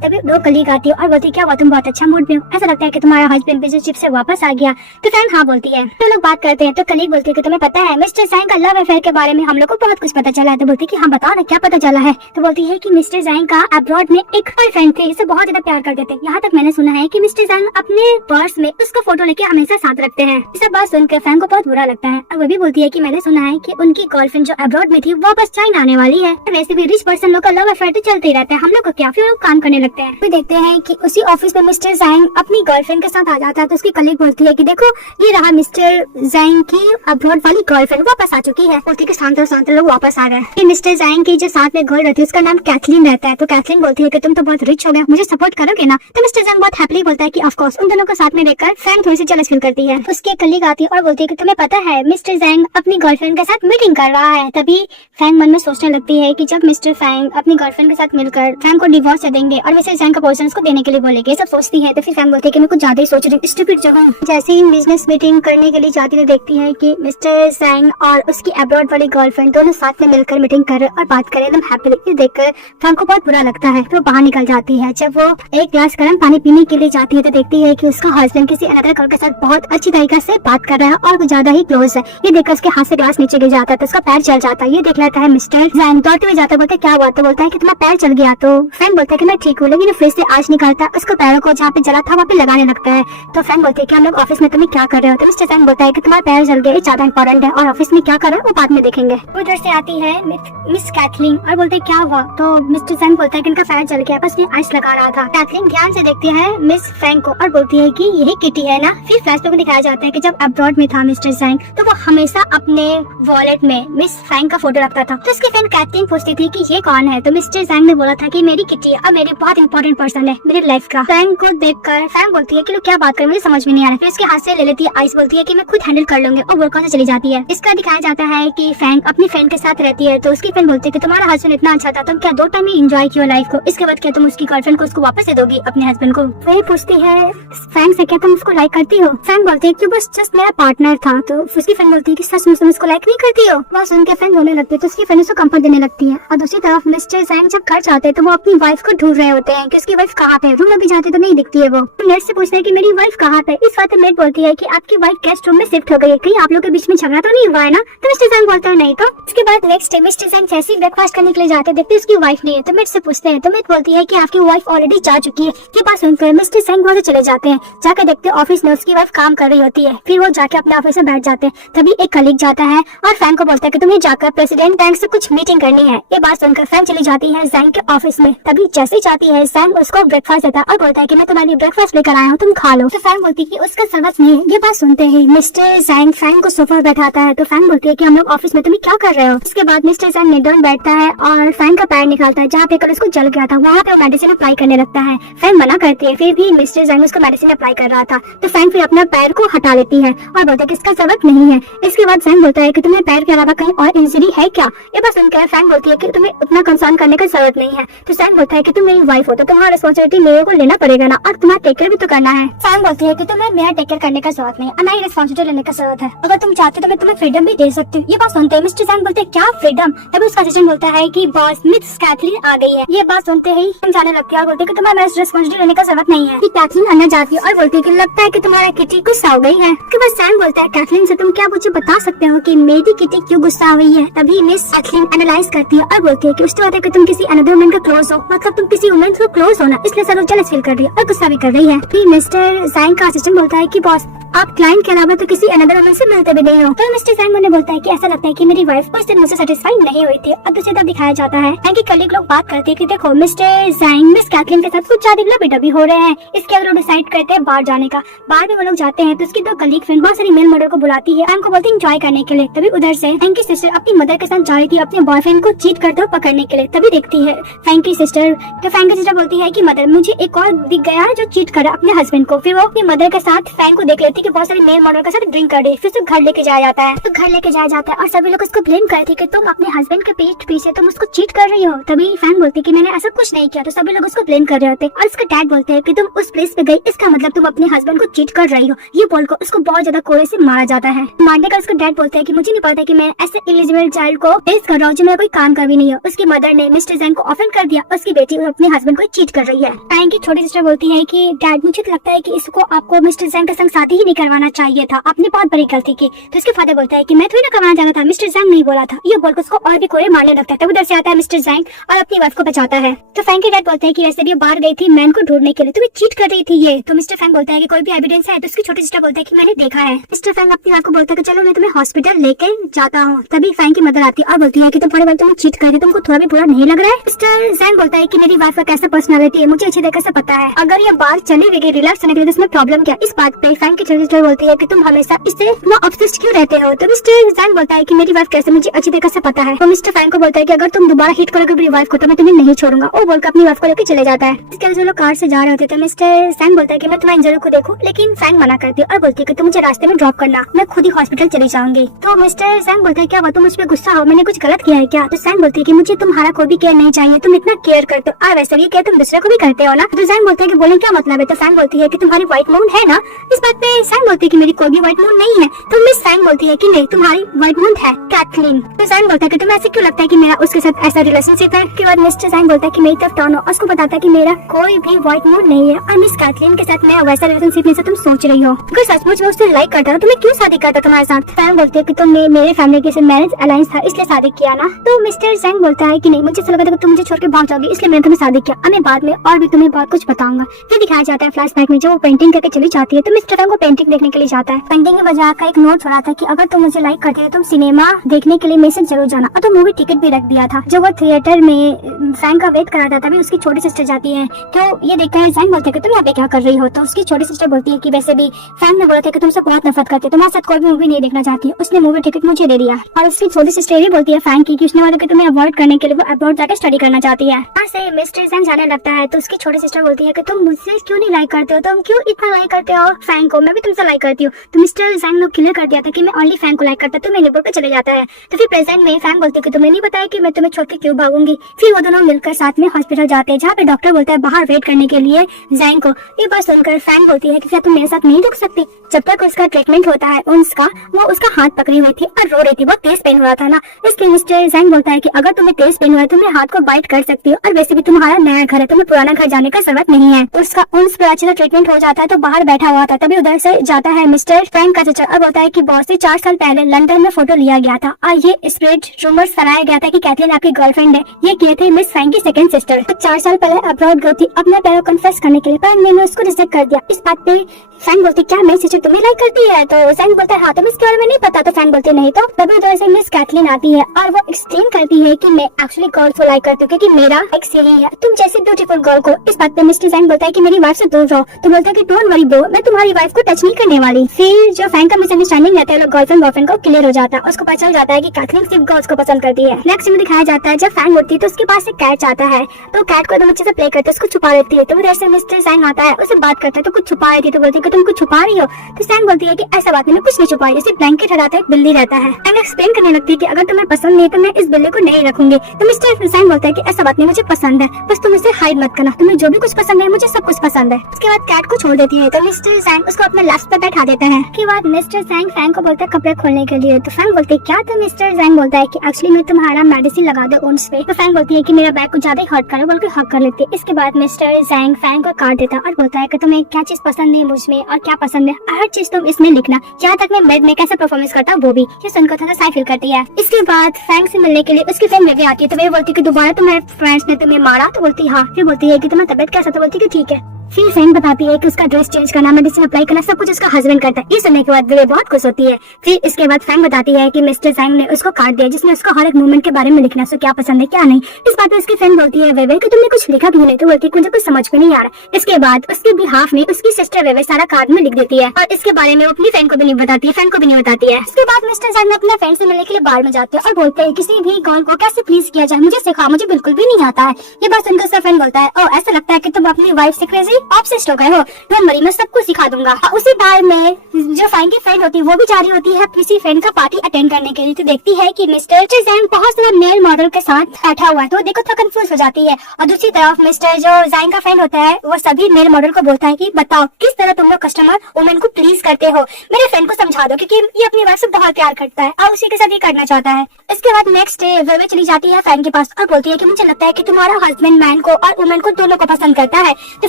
तभी दो कलीग आती है और बोलती है क्या हुआ तुम बहुत अच्छा मूड में हो, ऐसा लगता है कि तुम्हारा हस्बैंड बिजनेस ट्रिप से वापस आ गया। तो फैंग हाँ बोलती है। तो लोग बात करते हैं तो कलीग बोलती है कि तुम्हें पता है मिस्टर सैंग का लव अफेयर के बारे में हम लोग को बहुत कुछ पता चला है। तो बोलती है कि हाँ बताओ ना क्या पता चला है। तो बोलती है कि मिस्टर सैंग का अब्रॉड में एक बॉयफ्रेंड थे, इसे बहुत ज्यादा प्यार करते थे। यहाँ तक मैंने सुना है कि मिस्टर सैंग अपने पर्स में उसका फोटो लेके हमेशा साथ रखते हैं। इस बात सुनकर फैंग को बहुत बुरा लगता है और वो भी बोलती है कि मैंने सुना है कि उनकी गर्लफ्रेंड जो अब्रॉड में थी वापस चाइना आने वाली है। वैसे भी रिच पर्सन लोग का लव अफेयर तो चलते ही रहता है, हम लोग को क्या। फिर लोग काम करने लगते हैं। फिर देखते हैं कि उसी ऑफिस में मिस्टर सैंग अपनी गर्लफ्रेंड के साथ आ जाता है। तो उसकी कलीग बोलती है कि देखो ये रहा मिस्टर सैंग की अब्रॉड वाली गर्लफ्रेंड वापस आ चुकी है। बोलती है कि शांत लोग वापस आ गए। ये मिस्टर सैंग की जो साथ में गर्ल रहती है उसका नाम कैथलीन रहता है। तो कैथलीन बोलती है कि तुम तो बहुत रिच हो गए, मुझे सपोर्ट करोगे ना। तो मिस्टर सैंग बहुत हैप्पीली बोलता है कि ऑफ कोर्स। उन दोनों को साथ में देखकर फैंग थोड़ी सी जेलस फील करती है। उसकी कलीग आती है और बोलती है कि तुम्हें पता है मिस्टर सैंग अपनी गर्लफ्रेंड के साथ मीटिंग कर रहा है। तभी फैंग मन में सोचने लगती है कि जब मिस्टर फैंग अपनी गर्लफ्रेंड के साथ मिलकर फैंग को डिवोर्स दे देंगे और मिस्टर सैंग का पोर्शन उसको देने के लिए बोलेंगे, सब सोचती है। तो फिर फैंग बोलती है कि मैं कुछ ज्यादा ही सोच रही हूँ, स्टूपिड जगह। जैसे ही बिजनेस मीटिंग करने के लिए जाती है देखती है कि मिस्टर सैंग और उसकी अब्रॉड वाली गर्लफ्रेंड दोनों साथ में मिलकर मीटिंग कर और बात करें एकदम हैप्पीली। ये देखकर फैंग को बहुत बुरा लगता है तो बाहर निकल जाती है। जब वो एक ग्लास गर्म पानी पीने के लिए जाती है तो देखती है कि उसका हस्बैंड किसी अनदर गर्ल के साथ बहुत अच्छी तरीके से बात कर रहा है और ज्यादा ही क्लोज है। ये देखकर उसके हाथ से ग्लास नीचे गिर जाता है तो उसका पैर चल जाता है। ये देख लेता है मिस्टर सैंग, दौड़ते हुए जाता है, बोलता है क्या हुआ। तो बोलता है कि तुम्हारा पैर चल गया। तो फैंग बोलता है कि मैं ठीक हूँ, लेकिन फ्रिज से आज निकालता है उसको पैरों को जहाँ पे जला था वहाँ पे लगाने लगता है। तो फैंग बोलते है कि हम लोग ऑफिस में तुम्हें क्या कर रहे हो। तो मिस्टर सैंग बोलता है कि तुम्हारा पैर जल गया, ज्यादा इंपॉर्टेंट है और ऑफिस में क्या कर रहे हो वो बाद में देखेंगे। उधर से आती है मिस कैथलीन और बोलते क्या हुआ। तो मिस्टर सैंग बोलता है कि इनका पैर जल गया, बस ये आइस लगा रहा था। कैथलीन ध्यान से देखती है मिस फैंग को और बोलती है कि यही किटी है ना। फिर फ्लैशबैक में दिखाया जाता है कि जब अब्रॉड में था मिस्टर सैंग तो वो हमेशा अपने वॉलेट में मिस फैंग का फोटो रखता था। तो उसकी फ्रेंड कैथलीन पूछती थी कि ये कौन है। तो मिस्टर सैंग ने बोला था कि मेरी किटी है और मेरी बहुत इंपॉर्टेंट पर्सन है मेरी लाइफ का। फैंग को देखकर फैंग बोलती है कि लोग क्या बात कर मुझे समझ में नहीं आ रहा। फिर उसके हाथ से ले लेती है आइस, बोलती है कि मैं खुद हैंडल कर लूंगी और वर्क से चली जाती है। इसका दिखाया जाता है कि फैंग अपनी फ्रेंड के साथ रहती है। तो उसकी फ्रेंड बोलती है कि तुम्हारा हस्बैंड इतना अच्छा था, तुम क्या 2 टाइम ही एंजॉय किया लाइफ को, इसके बाद क्या तुम उसकी गर्लफ्रेंड को उसको वापस दे दोगी अपने हस्बैंड को। वही पूछती है फैंग है क्या तुम उसको लाइक करती हो? फैंग बोलती है कि बस जस्ट मेरा पार्टनर था। तो उसकी फ्रेंड बोलती है कि सच में तुम इसको लाइक नहीं करती हो? बस उनके फ्रेंड रोने लगती है तो उसकी फ्रेंड उसको कंफर्ट देने लगती है। और दूसरी तरफ मिस्टर जैंग जब घर जाते हैं तो वो अपनी वाइफ को ढूंढ रहे होते हैं कि उसकी वाइफ कहाँ पे। रूम में भी जाते तो नहीं दिखती है। वो नेट से पूछते हैं कि मेरी वाइफ कहाँ पे। इस बात नेट बोलती है कि आपकी वाइफ गेस्ट रूम में शिफ्ट हो गई है, कहीं आप लोग के बीच में झगड़ा तो नहीं हुआ है ना? तो मिस्टर जैंग बोलता है नहीं। तो उसके बाद नेक्स्ट डे मिस्टर जैंग जैसे ही ब्रेकफास्ट करने के लिए जाते देखते उसकी वाइफ नहीं है। तो मिट से पूछते हैं तो मिट बोलती है कि आपकी वाइफ ऑलरेडी जा चुकी है। ये बात सुनकर मिस्टर जैंग वहाँ से चले जाते हैं। जाकर देखते ऑफिस में उसकी वाइफ काम कर रही होती है। फिर वो जाके अपने ऑफिस में बैठ जाते हैं। तभी एक कलीग जाता है और फैंग को बोलता है कि तुम्हें जाकर प्रेसिडेंट जैंग से कुछ मीटिंग करनी है। ये बात सुनकर फैंग चली जाती है जैंग के ऑफिस में। तभी जैसे ही जाती है जैंग उसको ब्रेकफास्ट देता है और बोलता है कि मैं तुम्हारे लिए ब्रेकफास्ट लेकर आया हूँ, तुम खा लो। तो फैंग बोलती है कि उसका समझ नहीं है। ये बात सुनते ही मिस्टर जैंग फैंग को सोफा पर बैठाता है। तो फैंग बोलती है कि हम लोग ऑफिस में, तुम क्या कर रहे हो? उसके बाद मिस्टर जैंग नेडन बैठता है और फैंग का पैर निकालता है जहाँ पे कल उसको जल गया था। वहाँ पे मेडिसिन अप्लाई करने लगता है। फैंग मना करती है, फिर भी मिस्टर जैंग उसको मेडिसिन अप्लाई कर रहा था। तो फैंग फिर अपना पैर को हटा लेती है और बोलता है कि इसका सबक नहीं है। इसके बाद फैंग बोलता है कि तुम्हें पैर के अलावा कहीं और इंजरी है क्या? ये बात सुनकर फैंग बोलती है कि तुम्हें उतना कंसर्न करने की जरूरत नहीं है। तो फैंग बोलता है कि तुम मेरी वाइफ हो तो तुम्हारा रिस्पॉन्सिबिलिटी मेरे को लेना पड़ेगा ना, और तुम्हारा टेक केयर भी तो करना है। फैंग बोलती है कि तुम्हें मेरा टेक केयर करने का जरूरत नहीं है, ना ही रिस्पॉन्सिबिलिटी लेने का जरूरत है। अगर तुम चाहते तो मैं तुम्हें फ्रीडम भी दे सकती हूँ। ये बात सुनते हैं मिस्टर जैंग बोलते हैं क्या फ्रीडम? तभी उसका असिस्टेंट बोलता है कि बॉस मिस कैथलीन आ गई है। ये बात सुनते ही हम जाने लगती है और बोलते हैं कि तुम्हें मेरी रिस्पॉन्सिबिलिटी लेने का जरूरत नहीं है। कैथलीन अंदर जाती है और बोलती है कि लगता है कि तुम्हारा किटी गुस्सा हो गई है। उसके बाद सैम बोलता है कैथलीन से तुम क्या मुझे बता सकते हो कि मेरी किटी क्यों गुस्सा हुई है? तभी मिस कैथलीन एनालाइज करती है और बोलती है कि उसकी बात है कि तुम किसी अनदर वुमन का क्लोज हो, मतलब तुम किसी वुमन को क्लोज हो ना, इसलिए सब जेलस फील कर रही है और गुस्सा भी कर रही है। फिर मिस्टर जैंग का असिस्टेंट बोलता है कि बॉस आप क्लाइंट के अलावा तो किसी अनदर वुमन से मिलते भी नहीं हो। तो मिस्टर जैंग मुझे बोलता है कि ऐसा लगता है कि मेरी वाइफ उस दिन मुझसे सेटिस्फाइड नहीं हुई थी। अब दूसरी तरफ दिखाया जाता है कि कलीग लोग बात करते हैं कि देखो मिस्टर जैंग मिस कैथलीन के साथ कुछ ज्यादा लबी-डबी हो रहे हैं, इसके अगर वो डिसाइड करते हैं बाहर जाने का। बाद में वो लोग जाते हैं तो उसकी दो कलीग फ्रेंड बहुत सारी मेल मॉडल को बुलाती है, को बोलती है एंजॉय करने के लिए। तभी उधर से फैंग की सिस्टर अपनी मदर के साथ जा रही थी अपने बॉयफ्रेंड को चीट करते हुए पकड़ने के लिए। तभी देखती है फैंग की सिस्टर, तो फैंग की सिस्टर बोलती है कि मदर मुझे एक और दिख गया है जो चीट कर रहा है अपने हस्बैंड को। फिर वो अपनी मदर के साथ फैंग को देख लेती है कि बहुत सारी मेल मॉडल के साथ ड्रिंक कर रही है। फिर उसको घर लेके जाया जाता है। तो घर लेके जाया जाता है और सभी लोग उसको ब्लेम करते हैं कि तुम अपने हस्बैंड के पीठ पीछे तुम उसको चीट कर रही हो। तभी फैंग बोलती है कि मैंने ऐसा कुछ नहीं किया। तो सभी लोग उसको ब्लेम कर रहे होते हैं और उसका डैड बोलते हैं कि तुम उस प्लेस पे गई, इसका मतलब तुम अपने हस्बैंड को चीट कर रही हो। ये बोलकर उसको बहुत ज्यादा कोड़े से मारा जाता है। मारने का उसका डैड बोलता है कि मुझे नहीं पता कि मैं ऐसे इलिजिबल चाइल्ड को फेस कर रहा हूँ जो मेरा कोई काम का भी नहीं है। उसकी मदर ने मिस्टर जैंग को ऑफेंड कर दिया, उसकी बेटी अपने हस्बैंड को चीट कर रही है। फैंग की छोटी सिस्टर बोलती है कि डैड मुझे तो लगता है कि इसको आपको मिस्टर जैंग के संग शादी ही नहीं करवाना चाहिए था, आपने बहुत बड़ी गलती की। तो उसके फादर बोलता है कि मैं थोड़ी ना करवाना चाहता था, मिस्टर जैंग नहीं बोला था। ये बोलकर उसको और भी कोड़े मारने लगता है। तब उधर से आता है मिस्टर जैंग और अपनी वाइफ को बचाता है। तो फैंग के डैड बोलते हैं कि वैसे भी बाहर गई थी मैन को ढूंढने के लिए, तो भी चीट कर रही थी ये। तो मिस्टर फैंग बोलता है कि कोई भी एविडेंस है? तो उसकी छोटी सिस्टर बोलता है कि मैंने देखा है। मिस्टर फैंग अपनी वाइफ को बोलता है कि चलो मैं तुम्हें हॉस्पिटल लेके जाता हूँ। तभी फैंग की मदर आती है और बोलती है कि तुम्हारे बार तुम्हें चीट कर दी, तुमको थोड़ा भी बुरा नहीं लग रहा है? मिस्टर जैंग बोलता है कि मेरी वाइफ का कैसा पर्सनालिटी है मुझे अच्छी तरीके से पता है, अगर ये बाहर चली गई रिलैक्स होने के लिए तो इसमें प्रॉब्लम क्या? इस बात पे फैंग की छोटी सिस्टर बोलती है कि तुम हमेशा इससे इतना ऑब्सेस्ड क्यों रहते हो? तो मिस्टर जैंग बोलता है कि मेरी वाइफ कैसे मुझे अच्छी तरीके से पता है। तो मिस्टर फैंग को बोलता है कि अगर तुम दोबारा हिट करोगे मेरी वाइफ को तो मैं तुम्हें नहीं छोड़ूंगा। वो बोलकर अपनी वाइफ को लेकर चले जाता है। इसके बाद जो लोग कार से जा रहे होते थे मिस्टर जैंग बोलता है कि मैं तुम्हारे इंजरी को देखूं, लेकिन फैंग मना करती है और बोलती है कि तुम मुझे रास्ते में ड्रॉप करना, मैं खुद ही हॉस्पिटल चली जाऊंगी। तो मिस्टर जैंग बोलता है क्या तुम मुझ पे गुस्सा हो, मैंने कुछ गलत किया है क्या? तो जैंग बोलती है कि मुझे तुम्हारा कोई भी केयर नहीं चाहिए, तुम इतना केयर करते हो और वैसे भी केयर तुम दूसरे को भी करते हो ना। तो जैंग बोलता है कि बोले क्या मतलब है? तो फैंग बोलती है कि तुम्हारी व्हाइट मून है ना। इस बात पे जैंग बोलती है कि मेरी कोई भी व्हाइट मून नहीं है। तो मिस जैंग बोलती है कि नहीं तुम्हारी व्हाइट मून है कैथलीन। तो जैंग बोलता है कि तुम्हें ऐसे क्यों लगता है कि मेरा उसके साथ ऐसा रिलेशनशिप है? के बाद मिस्टर जैंग बोलता है कि मेरी तरफ टर्न हो, उसको बताता है कि मेरा कोई भी व्हाइट मून नहीं है और मिस कैथलीन के साथ मैं वैसा रिलेशनशिप नहीं तुम सोच रही हो। अगर सचमुच में उससे लाइक करता हो तुम्हें क्यों शादी करता तुम्हारे साथ? फैंग बोलती है कि तुम मेरे फैमिली के साथ मैरिज अलायंस था इसलिए शादी किया ना। तो मिस्टर जैंग बोलता है कि नहीं मुझे ऐसा लगा था कि तुम मुझे छोड़ के भाग जाओगी इसलिए मैंने तुम्हें शादी किया, मैं बाद में और भी तुम्हें बहुत कुछ बताऊंगा। फिर दिखाया जाता है फ्लैशबैक में जब वो पेंटिंग करके चली जाती है तो मिस्टर फैंग को पेंटिंग देखने के लिए जाता है। पेंटिंग के बजाय का एक नोट छोड़ा था कि अगर तुम मुझे लाइक करते हो तुम सिनेमा देखने के लिए मेरे से जरूर जाना, और तो मूवी टिकट भी रख दिया था। जब वो थिएटर में फैंग का वेट कर रहा था तभी उसकी छोटी सिस्टर जाती है। तो ये देखता है जैंग बोलते है कि तुम यहाँ पे क्या कर रही हो? तो उसकी छोटी सिस्टर बोलती है कि वैसे भी फैंग ने बोला था कि तुमसे बहुत नफरत करती है, तुम्हारे साथ कोई भी मूवी नहीं देखना चाहती है, उसने मूवी टिकट मुझे दे दिया। और उसकी छोटी सिस्टर भी बोलती है फैंग की कि उसने बोला कि तुम्हें अवॉइड करने के लिए वो अब्रॉड जाकर स्टडी करना चाहती है। यहाँ से मिस्टर जैंग जाने लगता है तो उसकी छोटी सिस्टर बोलती है कि तुम मुझसे क्यों नहीं लाइक करते हो, तुम क्यों इतना लाइक करते हो फैंग को? मैं भी तुमसे लाइक करती हूँ। तो मिस्टर जैंग ने क्लियर कर दिया था कि मैं ओनली फैंग को लाइक करता, तो मैं बोल कर चले जाता है। तो फिर प्रेजेंट में फैंग बोलती है कि तुम्हें नहीं बताया कि मैं तुम्हें छोड़ के क्यों भागूंगी। फिर वो दोनों मिलकर साथ में हॉस्पिटल जाते हैं जहाँ पे डॉक्टर बोलता है बाहर वेट करने के लिए जैंग को। ये बात सुनकर फैंग बोलती है कि क्या तुम मेरे साथ नहीं रुक सकती? जब तक उसका ट्रीटमेंट होता है उसका, वो उसका हाथ पकड़ी हुई थी और रो रही थी, बहुत तेज पेन हो रहा था ना। इसलिए मिस्टर जैंग बोलता है कि अगर तुम्हें तेज पेन हुआ है तुम मेरे हाथ को बाइट कर सकती हो, और वैसे भी तुम्हारा नया घर है, तुम्हें पुराना घर जाने का जरूरत नहीं है। उसका उस पर अच्छे से ट्रीटमेंट हो जाता है तो बाहर बैठा हुआ था, तभी उधर से जाता है मिस्टर फ्रैंक का चचा और बोलता है कि बॉस से 4 साल पहले लंदन में फोटो लिया गया था और ये स्प्रेड रूमर्स फैलाया गया था कि कैथरीन आपकी गर्लफ्रेंड है। ये किए थे मिस फ्रैंक की सेकंड सिस्टर। 4 साल पहले अब्रॉड गई थी अपने पैरों कन्फेस करने के लिए, पर मैंने उसको रिजेक्ट कर दिया। इस बात पे फ्रैंक बोलती क्या मेरी सिस्टर तुम्हें लाइक करती है? तो फ्रैंक बोलता है हाँ, तो इसके बारे में नहीं पता। तो फ्रैंक बोलती नहीं। तो तभी उधर से मिस कैथरीन आती है और वो एक्सप्लेन करती है कि मैं एक्चुअली गर्ल्स को लाइक करती हूँ क्योंकि मेरा एक्स यही है, तुम जैसी ब्यूटीफुल गर्ल को। इस बात पे मिस्टर जैंग बोलता है कि मेरी वाइफ से दूर रहो। तो बोलता है कि डोंट वरी ब्रो, मैं तुम्हारी वाइफ को टच नहीं करने वाली। फिर जो फ्रैंक का मिसअंडरस्टैंडिंग रहता है लोग गर्लफ्रेंड बॉयफ्रेंड को क्लियर हो जाता है। उसको पता चल जाता है कि कैथरीन सिर्फ गर्ल्स को पसंद करती है। नेक्स्ट में दिखाया जाता है जब फ्रैंक होती है तो उसके पास एक कैट आता है, तो कैट को एकदम अच्छे से प्ले करते है, उसको छुपा लेती है। तो उधर से मिस्टर जैंग आता है, उससे बात करता है तो कुछ छुपा रही थी। तो बोलती है कि तुम कुछ छुपा रही हो? तो सैंग बोलती है कि ऐसा बात नहीं, मैं कुछ नहीं छुपाई, सिर्फ ब्लैंकेट हटाता एक बिल्ली रहता है। एंड एक्सप्लेन करने लगती है कि अगर तुम्हें पसंद नहीं तो मैं इस बिल्ली को नहीं रखूंगी। तो मिस्टर सैंग बोलता है कि ऐसा बात नहीं, मुझे पसंद है, बस तुम इसे हाइड मत करना, तुम्हें जो भी कुछ पसंद है मुझे सब कुछ पसंद है। उसके बाद कैट को छोड़ देती है तो मिस्टर सैंग उसको अपने लैप पे बैठा देते हैं। उसके बाद मिस्टर सैंग फ्रैंक को बोलता है कपड़े खोलने के लिए। तो फ्रैंक बोलते है क्या? तो मिस्टर सैंग बोलता है कि एक्चुअली मैं तुम्हारा मेडिसिन लगा दो उन्स पे। तो फ्रैंक बोलती है कि मेरा बैग कुछ ज्यादा ही हर्ट करे, बोलकर हक कर लेती है। इसके बाद मिस्टर सैंग फ्रैंक को काट देता है और बोलता है कि तुम्हें क्या चीज पसंद है मुझमें और क्या पसंद है, हर चीज तुम इसमें लिखना, यहाँ तक मैं बेड में कैसे परफॉर्मेंस करता हूँ वो भी। ये सुनकर थोड़ा सा फील करती है। इसके बाद फ्रैंक से मिलने के लिए उसकी फ्रेंड बेबी आती है। तो वे बोलती है कि दोबारा तुम्हारे फ्रेंड्स ने तुम्हें मारा? तो बोलती है हाँ। फिर बोलती है कि तुम्हारी तबियत कैसा? तो बोलती है कि ठीक है। फिर फ्रेंड बताती है कि उसका ड्रेस चेंज करना, मेडिसिन अप्लाई करना, सब कुछ उसका हस्बैंड करता है। ये सुनने के बाद वे बहुत खुश होती है। फिर इसके बाद फ्रेंड बताती है कि मिस्टर जैंग ने उसको कार्ड दिया जिसमें उसको हर एक मूवमेंट के बारे में लिखना, उसको क्या पसंद है क्या नहीं। इस बात पे उसकी फ्रेंड बोलती है वेवे कि तुमने कुछ लिखा क्यों नहीं? तो बोलती है मुझे कुछ समझ में नहीं आ रहा। इसके बाद उसके बिहाफ में उसकी सिस्टर वेवे सारा कार्ड में लिख देती है और इसके बारे में अपनी फ्रेंड को भी नहीं बताती है, फ्रेंड को भी नहीं बताती है। इसके बाद मिस्टर जैंग अपने फ्रेंड से मिलने के लिए बार में जाते हैं और बोलते हैं किसी भी गर्ल को कैसे प्लीज किया जाए मुझे सिखा, मुझे बिल्कुल भी नहीं आता है। ये बात सुनकर उसका फ्रेंड बोलता है ओह ऐसा लगता है कि तुम अपनी वाइफ से क्रेजी ऑब्सेस्ड हो गए हो, डोंट वरी मैं सबको सिखा दूंगा। उसी बार में जो फ्रैंक की फ्रेंड होती है वो भी जा रही होती है किसी फ्रेंड का पार्टी अटेंड करने के लिए। तो देखती है कि मिस्टर जैंग बहुत सारा मेल मॉडल के साथ बैठा हुआ है, तो देखो तो कंफ्यूज हो जाती है। और दूसरी तरफ मिस्टर जो जैंग का फ्रेंड होता है वो सभी मेल मॉडल को बोलता है कि बताओ किस तरह तुम लोग कस्टमर वुमेन को प्लीज करते हो, मेरे फ्रेंड को समझा दो क्योंकि ये अपनी वाइफ से बहुत प्यार करता है और उसी के साथ ये करना चाहता है। इसके बाद नेक्स्ट डे वेवे चली जाती है फ्रैंक के पास और बोलती है कि मुझे लगता है कि तुम्हारा हस्बैंड मैन को और वुमेन को दोनों को पसंद करता है। तो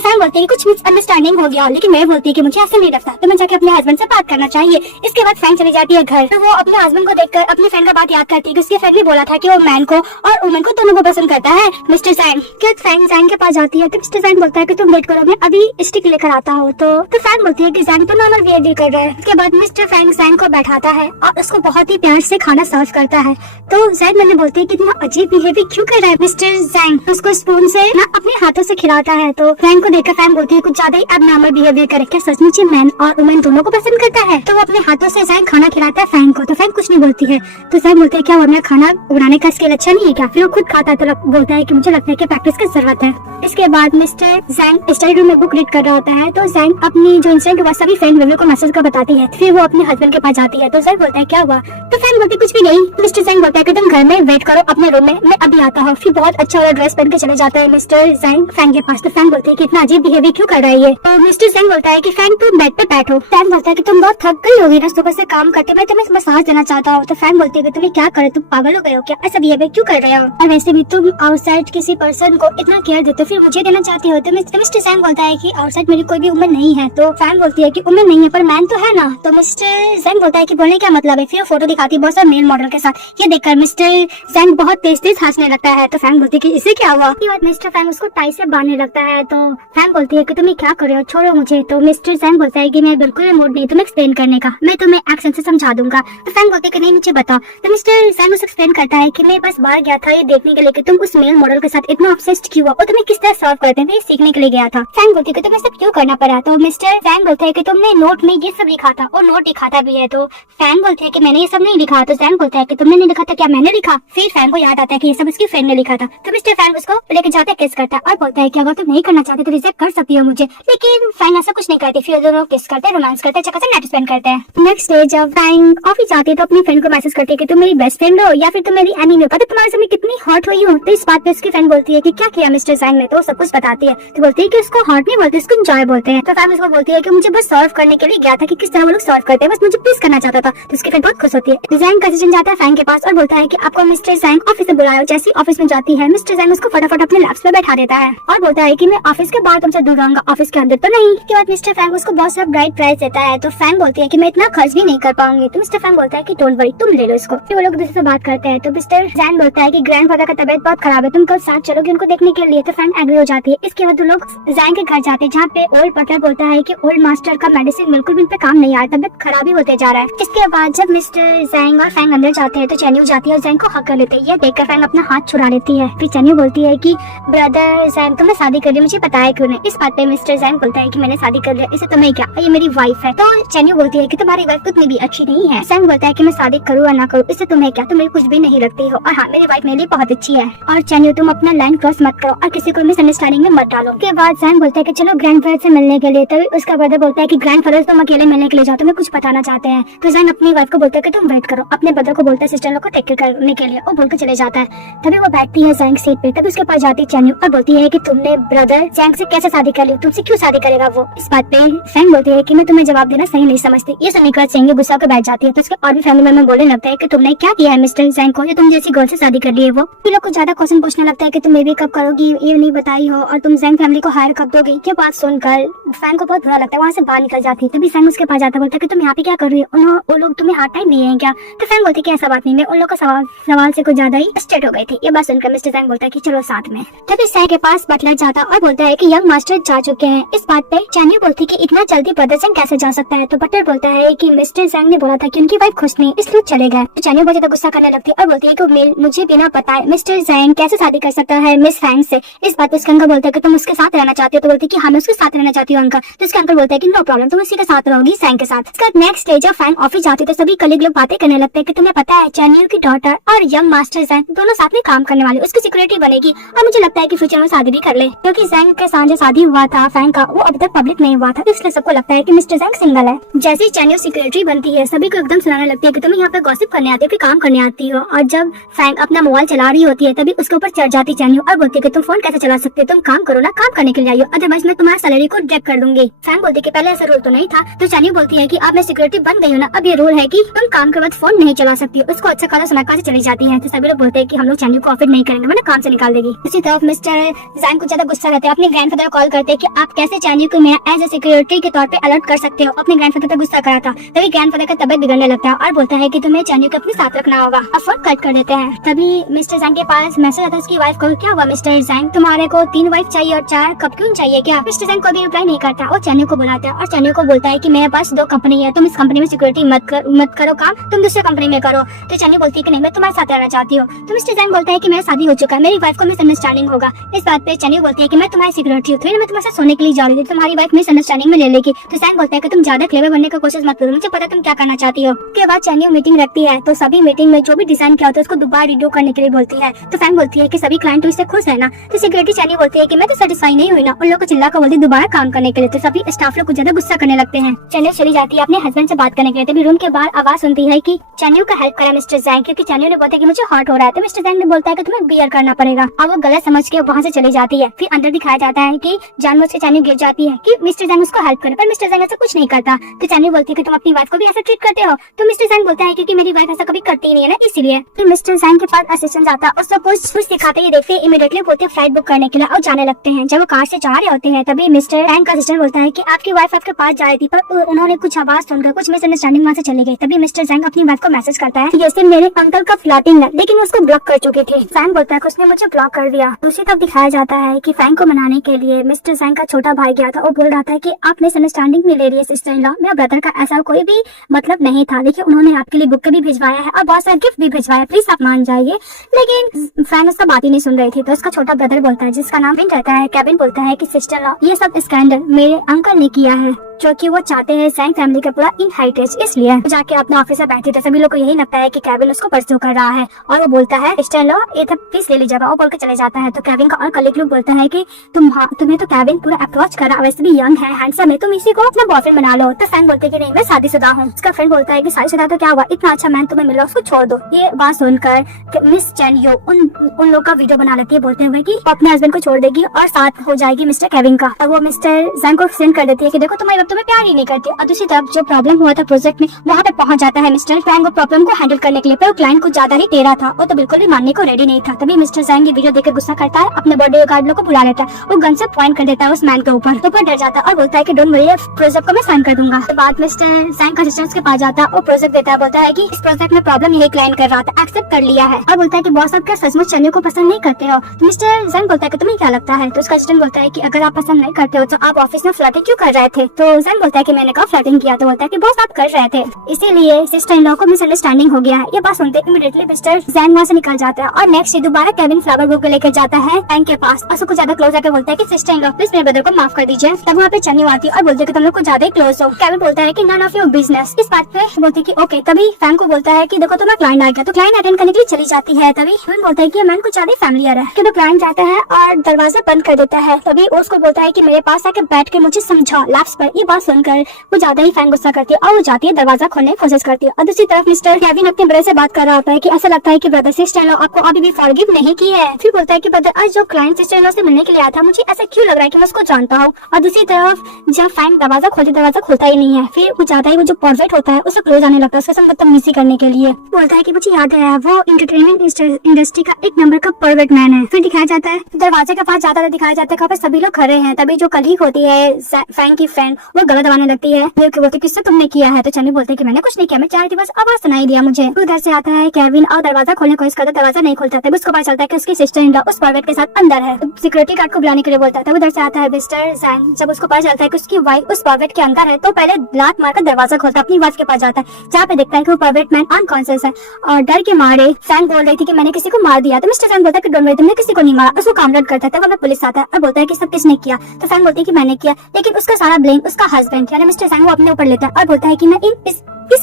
फ्रैंक बोलती है कुछ मिसअंडरस्टैंडिंग हो गया, लेकिन मैं बोलती है कि मुझे ऐसा नहीं लगता, तो मैं जाके अपने हस्बैंड से बात करना चाहिए। इसके बाद फ्रैंक चली जाती है घर, तो वो अपने हस्बैंड को देखकर अपनी फ्रेंड का बात याद करती है कि उसके फ्रेंड ने बोला था कि वो मैन को और वुमेन को दोनों को पसंद करता है। मिस्टर जैंग फ्रैंक जैंग के पास जाती है तो मिस्टर जैंग बोलता है कि तुम वेट करो मैं अभी स्टिक लेकर आता हूँ। तो फ्रैंक बोलती है कि जैंग तो नॉर्मल बिहेवियर कर रहा है। इसके बाद मिस्टर फ्रैंक जैंग को बैठाता है और उसको बहुत ही प्यार से खाना सर्व करता है। तो जैंग मैंने बोलती है कि इतना अजीब बिहेवियर क्यों कर रहा है? मिस्टर जैंग उसको स्पून से ना अपने हाथों से खिलाता है। तो फ्रैंक को देखकर फ्रैंक बोलती है कुछ ज्यादा ही अबनॉर्मल बिहेवियर करे, क्या सचमुच मैन और वुमेन दोनों को पसंद करता है? तो वो अपने हाथों से जैंग खाना खिलाता है फ्रैंक को। तो फ्रैंक कुछ नहीं बोलती है। तो जैंग बोलते हैं क्या वो अपना खाना बनाने का स्किल अच्छा नहीं है क्या? फिर वो खुद खाता है तो बोलता है कि मुझे लगता है कि प्रैक्टिस की जरूरत है। इसके बाद मिस्टर जैंग स्टडी रूम में बुक रीड कर रहा होता है। तो जैंग अपनी जो इंसिडेंट हुआ सभी फ्रेंड वेवे को मैसेज कर बताती है। फिर वो अपने हस्बैंड के पास जाती है। तो जैंग बोलता है क्या हुआ? तो फ्रेंड बोलती कुछ भी नहीं। मिस्टर जैंग बोलता है कि तुम घर में वेट करो अपने रूम में, मैं अभी आता हूँ। फिर बहुत अच्छा वाला ड्रेस पहन के चले जाता है मिस्टर जैंग फ्रैंक के पास। तो फ्रैंक बोलती है कि इतना अजीब बिहेवियर क्यों कर रहा है ये? तो मिस्टर जैंग बोलता है कि फ्रैंक तुम बेड पे बैठो। फ्रैंक बोलता है कि तुम बहुत थक गई होगी ना सुबह से काम करते, मैं तुम्हें मसाज देना चाहता हूँ। तो फ्रैंक बोलती है कि तुम्हें क्या करे, तुम पागल हो गए हो क्या? ऐसा बिहेवियर क्यों कर रहे हो? और वैसे भी तुम आउटसाइड किसी पर्सन को इतना केयर देते हो फिर मुझे देना चाहती हो। तो मिस्टर जैंग बोलता है कि आउटसाइड मेरी कोई भी उम्र नहीं है। तो फ्रैंक बोलती है कि उम्र नहीं है पर मैन तो है ना। तो मिस्टर जैंग बोलता है कि बोलने क्या मतलब है? फिर फोटो दिखाती है बहुत सारे मेल मॉडल के साथ। ये देखकर मिस्टर जैंग बहुत तेज तेज हंसने लगता है। तो फ्रैंक बोलती है कि इससे क्या हुआ? मिस्टर फ्रैंक उसको टाई से बांधने लगता है। तो फ्रैंक बोलती है कि तुम क्या कर रहे हो, छोड़ो मुझे। तो मिस्टर जैंग बोलता है कि मैं बिल्कुल मूड नहीं तुम्हें एक्सप्लेन करने का, मैं तुम्हें एक्शन से समझा दूंगा। तो फ्रैंक बोलते हैं कि नहीं मुझे बताओ। तो मिस्टर जैंग उसे एक्सप्लेन करता है कि मैं बस बाहर गया था ये देखने के लिए कि तुम उस मेल मॉडल के साथ इतना ऑब्सेस्ड क्यों हो और तुम्हें किस तरह सर्व करते हैं, सीखने के लिए गया था। फ्रैंक बोलती है कि तुम्हें सब क्यों करना पड़ा? तो मिस्टर जैंग बोलता है कि तुमने नोट में ये सब लिखा था और नोट दिखाता भी है। तो फ्रैंक बोलते हैं कि मैंने ये सब नहीं लिखा। तो जैंग बोलता है कि तुमने नहीं लिखा था, क्या मैंने लिखा? फिर फ्रैंक को याद आता है कि ये सब उसकी फ्रेंड ने लिखा था। तो मिस्टर फ्रैंक उसको लेके जाते किस करता है और बोलता है कि अगर तुम नहीं करना चाहते तो रिजेक्ट कर सकती हो मुझे, लेकिन फैंग ऐसा कुछ नहीं करती। फिर दोनों किस करते हैं, रोमांस करते हैं, चक्कर से नाइट स्पेंड करते हैं। नेक्स्ट डे जब फैंग ऑफिस जाती है तो अपनी फ्रेंड को मैसेज करती है कि तुम मेरी बेस्ट फ्रेंड हो या फिर तुम मेरी एनिमी हो, पता तुम्हारे समय कितनी हॉट हुई हूँ। तो इस बात पे उसकी फ्रेंड बोलती है कि क्या किया मिस्टर जैंग ने, तो सब कुछ बताती है। तो बोलती है कि उसको हॉट नहीं बोलते, उसको एंजॉय बोलते हैं। तो फैंग उसको बोलती है कि मुझे बस सर्व करने के लिए गया था कि किस तरह वो लोग सर्व करते हैं, बस मुझे प्लीज करना चाहता था। तो उसकी फ्रेंड बहुत खुश होती है। जैंग का असिस्टेंट जाता है फैंग के पास और बोलता है कि आपको मिस्टर जैंग ऑफिस से बुलाया। जैसे ऑफिस में जाती है मिस्टर जैंग उसको फटाफट अपने लैप्स पे बैठा देता है और बोलता है कि मैं ऑफिस के बाहर तुमसे दूर रहूंगा, ऑफिस के अंदर तो नहीं। इसके बाद मिस्टर फैंग उसको बहुत सारा ब्राइट प्राइस देता है। तो फैंग बोलती है कि मैं इतना खर्च भी नहीं कर पाऊंगी। तो मिस्टर फैंग बोलता है कि डोंट वरी, तुम ले लो इसको। फिर वो लोग दूसरे से बात करते हैं। तो मिस्टर जैंग बोलता है कि ग्रैंडफादर का तबीयत बहुत खराब है, तुम कल साथ चलोगे उनको देखने के लिए। तो फैंग एग्री हो जाती है। इसके बाद वो लोग जैंग के घर जाते हैं जहाँ पे ओल्ड बटलर बोलता है कि ओल्ड मास्टर का मेडिसिन बिल्कुल भी इन पे काम नहीं आ रहा, तबियत खराब ही होते जा रहा है। इसके बाद जब मिस्टर जैंग और फैंग अंदर जाते हैं तो चैन्यू जाती है और जैंग को हक कर लेते हैं। ये देखकर फैंग अपना हाथ छुड़ा लेती है। फिर चैन्यू बोलती है कि ब्रदर जैंग तुमने शादी कर ली, मुझे बताया क्यों नहीं। इस बात पे मिस्टर जैंग बोलता है कि मैंने शादी कर लिया, इसे तुम्हें क्या, ये मेरी वाइफ है। तो चैन्यू बोलती है कि तुम्हारी वाइफ उतनी भी अच्छी नहीं है। जैंग बोलता है कि मैं शादी करूँ या ना करूँ, इससे तुम्हें क्या, तुम मेरी कुछ भी नहीं रखती हो, और हाँ मेरी वाइफ मेरे लिए बहुत अच्छी है। और चैन्यू तुम अपना लाइन क्रॉस मत करो और किसी को मिसअंडरस्टैंडिंग में मत डालो। के बाद जैंग बोलता है कि चलो ग्रैंडफादर से मिलने के लिए। तभी उसका ब्रदर बोलता है कि ग्रैंडफादर तुम अकेले मिलने के लिए जाओ, तुम्हें कुछ बताना चाहते हैं। तो जैंग अपनी वाइफ को बोलता है कि तुम वेट करो, अपने ब्रदर को बोलता है सिस्टर लोग को टेक केयर करने के लिए, वो बोलकर चले जाता है। तभी वो बैठती है जैंग सीट पे। तभी उसके पास जाती है चैन्यू और बोलती है कि तुमने ब्रदर जैंग से कैसे शादी कर ली, तुमसे क्यों शादी करेगा वो। इस बात पे फैंग बोलती है कि मैं तुम्हें जवाब देना सही नहीं समझती। ये सुनने के बाद चैन्यू गुस्सा होकर बैठ जाती है। तो उसके और भी फैमिली मेंबर बोलने लगता है कि तुमने क्या किया है मिस्टर जैंग को, ये तुम जैसी गर्ल से शादी कर ली है वो। लोग को ज्यादा क्वेश्चन पूछने लगता है कि तुम बेबी कब करोगी, ये नहीं बताई हो, और तुम जैंग फैमिली को हायर कब दोगी। ये बात सुनकर फैंग को बहुत बुरा लगता है, वहाँ से बाहर निकल जाती है। तभी फैंग उसके पास जाता बोलता है कि तुम यहाँ पे क्या कर रही हो, वो लोग तुम्हें हार्ड टाइम दिए हैं क्या। तो फैंग बोलती है कि ऐसा बात नहीं, मैं उन लोग का सवाल से कुछ ज्यादा ही स्टेट हो गई थी। ये बात सुनकर मिस्टर जैंग बोलता है कि चलो साथ में। तभी जैंग के पास बटलर जाता और बोलता है कि यंग मास्टर जा चुके हैं। इस बात पे चैन्यू बोलती है कि इतना जल्दी ब्रदर जैंग कैसे जा सकता है। तो बटलर बोलता है कि मिस्टर जैंग ने बोला था कि उनकी वाइफ खुश नहीं, इसलिए चले गए। तो चैन्यू बहुत ज्यादा गुस्सा करने लगती है और बोलती है कि मुझे बिना बताए मिस्टर जैंग कैसे शादी कर सकता है मिस फैंग से। इस बात पे उसका अंकल बोलता है कि तुम उसके साथ रहना चाहती हो। तो बोलती है कि हाँ मैं उसके साथ रहना चाहती हूँ अंकल। तो उसका अंकल बोलता है कि नो प्रॉब्लम, तुम उसी के साथ रहोगी जैंग के साथ। इसका नेक्स्ट डे जब फैंग ऑफिस जाती है तो सभी कलीग लोग बातें करने लगते हैं कि तुम्हें पता है चैन्यू की डॉटर और यंग मास्टर जैंग दोनों साथ में काम करने वाले, उसकी सिक्योरिटी बनेगी और मुझे लगता है कि फ्यूचर में शादी भी कर ले, क्योंकि जैंग के साथ जो शादी हुआ था फैंग का वो अभी तक पब्लिक नहीं हुआ था, इसलिए सबको लगता है कि मिस्टर जैंग सिंगल है। जैसे ही चैन्यू सिक्योरिटी बनती है सभी को एकदम सुनाने लगती है कि तुम्हें यहाँ पे गॉसिप करने आती है, फिर काम करने आती हो। और जब फैंग अपना मोबाइल चला रही होती है तभी उसके ऊपर चढ़ जाती चैन्यू और बोलती है कि तुम फोन कैसे चला सकते हो, तुम काम करो ना, काम करने के लिए आई हो, अदरवाइज मैं तुम्हारी सैलरी को डिडक्ट कर दूंगी। फैंग बोलती है कि पहले ऐसा रूल तो नहीं था। तो चैन्यू बोलती है कि अब मैं सिक्योरिटी बन गई हूँ ना, अब ये रूल है कि तुम काम के बाद फोन नहीं चला सकती हो। उसको अच्छा खासा समय से चली जाती है। तो सभी लोग बोलते हैं कि हम लोग चैन्यू को ऑफर नहीं करेंगे, वरना काम से निकाल देगी। इसी तरफ मिस्टर जैंग को ज्यादा गुस्सा रहता है, अपने ग्रैंडफादर को कॉल करते हैं कि आप कैसे चैन्यू को मेरा एज ए सिक्योरिटी के तौर पे अलर्ट कर सकते हो। अपने ग्रैंडफादर पर गुस्सा करा था। तभी ग्रैंडफादर का तबियत बिगड़ने लगता है और बोलता है कि तुम्हें चैन्यू को अपने साथ रखना होगा। अब फोन कट कर देते हैं। तभी मिस्टर जैंग के पास मैसेज आता है उसकी वाइफ को, क्या हुआ मिस्टर जैंग, तुम्हारे को 3 वाइफ चाहिए और 4 कप क्यों चाहिए क्या। मिस्टर जैंग कोई भी रिप्लाई नहीं करता और चैन्यू को बुलाता है और चैन्यू को बोलता है कि मेरे पास 2 कंपनी है, तुम इस कंपनी में सिक्योरिटी मत करो काम, तुम दूसरे कंपनी में करो। तो चैन्यू बोलती है कि नहीं मैं तुम्हारे साथ रहना चाहती हूँ। तो मिस्टर जैंग बोलता है कि मेरा शादी हो चुका है, मेरी वाइफ को मिसअंडरस्टैंडिंग होगा। इस बात पे चैन्यू बोलती है कि मैं तुम्हारी सिक्योरिटी हूँ, मैं तुम्हारे साथ सोने के लिए जा रही थी, तुम्हारी वाइफ मिसअंडरस्टैंडिंग में ले लेगी। तो जैंग बोलता है कि तुम ज्यादा क्लेवर बनने की कोशिश मत करो, मुझे पता तुम क्या करना चाहती हो। उसके बाद चैन्यू मीटिंग रखती है। तो सभी मीटिंग में जो भी डिजाइन किया होता है उसको दोबारा रिडो करने के लिए बोलती है। तो फैंग बोलती है कि सभी क्लाइंट इससे खुश है ना। तो सिक्योरिटी चैन्यू बोलती है कि मैं तो सेटिस्फाई नहीं हुई ना, उन लोगों को चिल्ला कर बोलती दोबारा काम करने के लिए। तो सभी स्टाफ लोग कुछ ज्यादा गुस्सा करने लगते हैं। चैन्यू चली जाती है अपने हस्बैंड से बात करने के लिए। तभी रूम के बाहर आवाज सुनती है कि चैन्यू का हेल्प करा मिस्टर जैंग, क्योंकि चैन्यू ने बोलता है कि मुझे हॉट हो रहा है। तो मिस्टर जैंग ने बोलता है कि तुम्हें बियर करना पड़ेगा और वो गलत समझ के वहाँ से चली जाती है। फिर अंदर दिखाया जाता है कि जानबूझ के चैन्यू गिर जाती है कि मिस्टर जैंग उसको हेल्प करे, पर मिस्टर जैंग ऐसा कुछ नहीं करता। तो चैन्यू बोलती है कि तुम अपनी वाइफ को भी ऐसा ट्रीट करते हो। तो मिस्टर जैंग बोलता है क्योंकि मेरी वाइफ ऐसा कभी करती नहीं है ना, इसलिए। फिर मिस्टर जैंग के पास असिस्टेंट आता है और सब कुछ सिखाते ही देखते इमीडिएटली बोलते फ्लाइट बुक करने के लिए और जाने लगते हैं। जब वो कार से जा रहे होते हैं तभी मिस्टर जैंग का असिस्टेंट बोलता है कि आपकी वाइफ आपके पास जा रही थी पर उन्होंने कुछ आवाज सुनकर कुछ मिसअंडरस्टैंडिंग वहाँ से चली गई। तभी मिस्टर जैंग अपनी वाइफ को मैसेज करता है जैसे मेरे अंकल का फ्लर्टिंग है, लेकिन उसको ब्लॉक कर चुके थे। फैंग बोलता है कि उसने मुझे ब्लॉक कर दिया। दूसरी तरफ दिखाया जाता है कि फैंग को मनाने के लिए मिस्टर जैंग का छोटा भाई गया था और बोल रहा था कि आप मिसअंडरस्टैंडिंग में ले रही है सिस्टर इन लॉ, मेरा ब्रदर का ऐसा कोई भी मतलब नहीं था। देखिए उन्होंने आपके लिए बुक भी भिजवाया है और बहुत सारा गिफ्ट भी भिजवाया, प्लीज आप मान जाइए। लेकिन फैंग उसका बात ही नहीं सुन रही थी। तो उसका छोटा ब्रदर बोलता है जिसका नाम विन रहता है, केविन बोलता है कि सिस्टर लॉ ये सब स्कैंडल मेरे अंकल ने किया है। जो कि वो चाहते हैं जैंग फैमिली का पूरा इनहेरिटेंस। इसलिए जाके अपने ऑफिस में बैठे थे, सभी लोग को यही लगता है कि केविन उसको परस्यू कर रहा है और वो बोलता है सिस्टर इन लॉ ये सब प्लीज ले लीजिएगा, वो बोल के चले जाता है। तो केविन का और कलीग लोग बोलता है कि तुम्हें तो केविन पूरा अप्रोच कर रहा है, वैसे भी यंग है, हैंडसम है, तुम इसी को अपना बॉयफ्रेंड बना लो। तो जैंग बोलते हैं कि नहीं मैं शादीशुदा हूँ। उसका फ्रेंड बोलता है कि शादीशुदा तो क्या हुआ, इतना अच्छा मैन तुम्हें मिला, उसको छोड़ दो। ये बात सुनकर मिस चैन यो उन लोग का वीडियो बना लेती है, बोलते हुए कि अपने हस्बैंड को छोड़ देगी और साथ हो जाएगी मिस्टर केविन का। अब वो मिस्टर जैंग को सेंड कर देती है कि देखो तुम्हारी अब तुम्हें प्यार ही नहीं करती। और दूसरी तरफ जो प्रॉब्लम हुआ था प्रोजेक्ट में, वहाँ पे पहुंच जाता है मिस्टर जैंग वो प्रॉब्लम को हैंडल करने के लिए, पर क्लाइंट को ज्यादा ही टेढ़ा था, वो तो बिल्कुल भी मानने को रेडी नहीं था। तभी मिस्टर जैंग ये वीडियो देखकर गुस्सा करता है, अपने बॉडी गार्ड लोग को बुला लेता है, वो गन से पॉइंट कर देता है उस मैन के ऊपर। तो डर जाता है और बोलता है कि डोंट वरी, प्रोजेक्ट को मैं साइन कर दूंगा। तो बाद मिस्टर जैंग का सिस्टर के पास जाता है और प्रोजेक्ट देता है, बोलता है कि इस प्रोजेक्ट में प्रॉब्लम यही क्लाइंट कर रहा था, एक्सेप्ट कर लिया है। और बोलता है कि बॉस आप क्या सचमुच चन्नी को पसंद नहीं करते हो। तो मिस्टर जैंग बोलता है कि तुम्हें क्या लगता है। तो उसका असिस्टेंट बोलता है कि अगर आप पसंद नहीं करते हो तो आप ऑफिस में फ्लर्टिंग क्यों कर रहे थे। तो जैंग बोलता है कि मैंने कहा फ्लर्टिंग किया। तो बोलता है कि बॉस आप कर रहे थे, इसीलिए सिस्टर इन लॉ को मिसअंडरस्टैंडिंग हो गया है। ये बात सुनते इमीडिएटली मिस्टर जैंग वहाँ से निकल जाता है और नेक्स्ट दोबारा केविन फ्लावर बुक लेकर जाता है बैंक के पास और उसको ज्यादा क्लोज आकर बोलता है कि सिस्टर इन लॉ प्लीज मेरे ब्रदर को माफ कर दीजिए। तब वहाँ पे चन्नी आती है और बोलते है कि तुम लोग को ज्यादा ही क्लोज हो। केविन बोलता है कि नन ऑफ योर बिजनेस। इस बात पे बोलती है कि ओके। तभी फैंग को बोलता है कि देखो तुम्हारा क्लाइंट आ गया। तो क्लाइंट अटेंड करने के लिए चली जाती है। तभी केविन बोलता है कि मैन को ज्यादा फैमिलियर है। तो क्लाइंट जाता है और दरवाजा बंद कर देता है। तभी उसको बोलता है कि मेरे पास आके बैठ के मुझे समझा लैप्स पर। ये बात सुनकर वो ज्यादा ही फैंग गुस्सा करती है और वो जाती है दरवाजा खोलने की कोशिश करती है। और दूसरी तरफ मिस्टर केविन अपने ब्रदर से बात कर रहा होता है कि ऐसा लगता है कि ब्रदर सिस्टर इन लॉ आपको अभी भी फॉरगिव नहीं की है। फिर बोलता है कि ब्रदर आज जो क्लाइंट सिस्टर इन लॉ से मिलने के लिए आया था, मुझे ऐसा क्यों लग रहा है कि मैं उसको जानता हूँ। और दूसरी तरफ जब फैंग दरवाजा खोलती दरवाजा खुलता ही नहीं है। फिर वो ज्यादा ही वो जो पोर्ट्रेट होता है उससे क्लोज आने लगता है, उसके संग बदतमीजी करने के लिए। बोलता है कि मुझे याद है वो एंटरटेनमेंट इंडस्ट्री का एक नंबर का परवर्ट मैन है। फिर दिखाया जाता है दरवाजे के पास जाता है, दिखाया जाता है वहाँ पे सभी लोग खड़े हैं। तभी जो कलीग होती है फैंग की फ्रेंड वो गला दबाने लगती है, बोलती किससे तुमने किया है। तो चन्नी बोलते है कि मैंने कुछ नहीं किया, मैं चाह रही थी बस आवाज सुनाई दिया मुझे। उधर से आता है केविन और दरवाजा खोलने की कोशिश करता है, दरवाजा नहीं खुलता। तब उसको पता चलता है कि उसकी सिस्टर इन लॉ उस परवर्ट के साथ अंदर है। सिक्योरिटी गार्ड को बुलाने के लिए बोलता है। तब उधर से आता है मिस्टर जैंग। जब उसको पता चलता है कि उसकी वाइफ उस परवर्ट के अंदर है तो पहले लात मारकर दरवाजा खोलता है, अपनी वाइफ के पास जाता है, जहाँ पे देखता है कि वो परवर्ट मैन अनकॉन्शियस है और डर के मारे फैंग बोल रही थी कि मैंने किसी को मार दिया। तो मिस्टर जैंग बोलता है कि डोंट वरी, तुमने किसी को नहीं मारा। उसको काम डाउट करता है। तब हमें पुलिस आता है और बोलता है कि सब किसने किया। तो फैंग बोलती है कि मैंने किया, लेकिन उसका सारा ब्लेम उसका हस्बैंड यानी मिस्टर जैंग वो अपने ऊपर लेता है और बोलता है कि मैं इस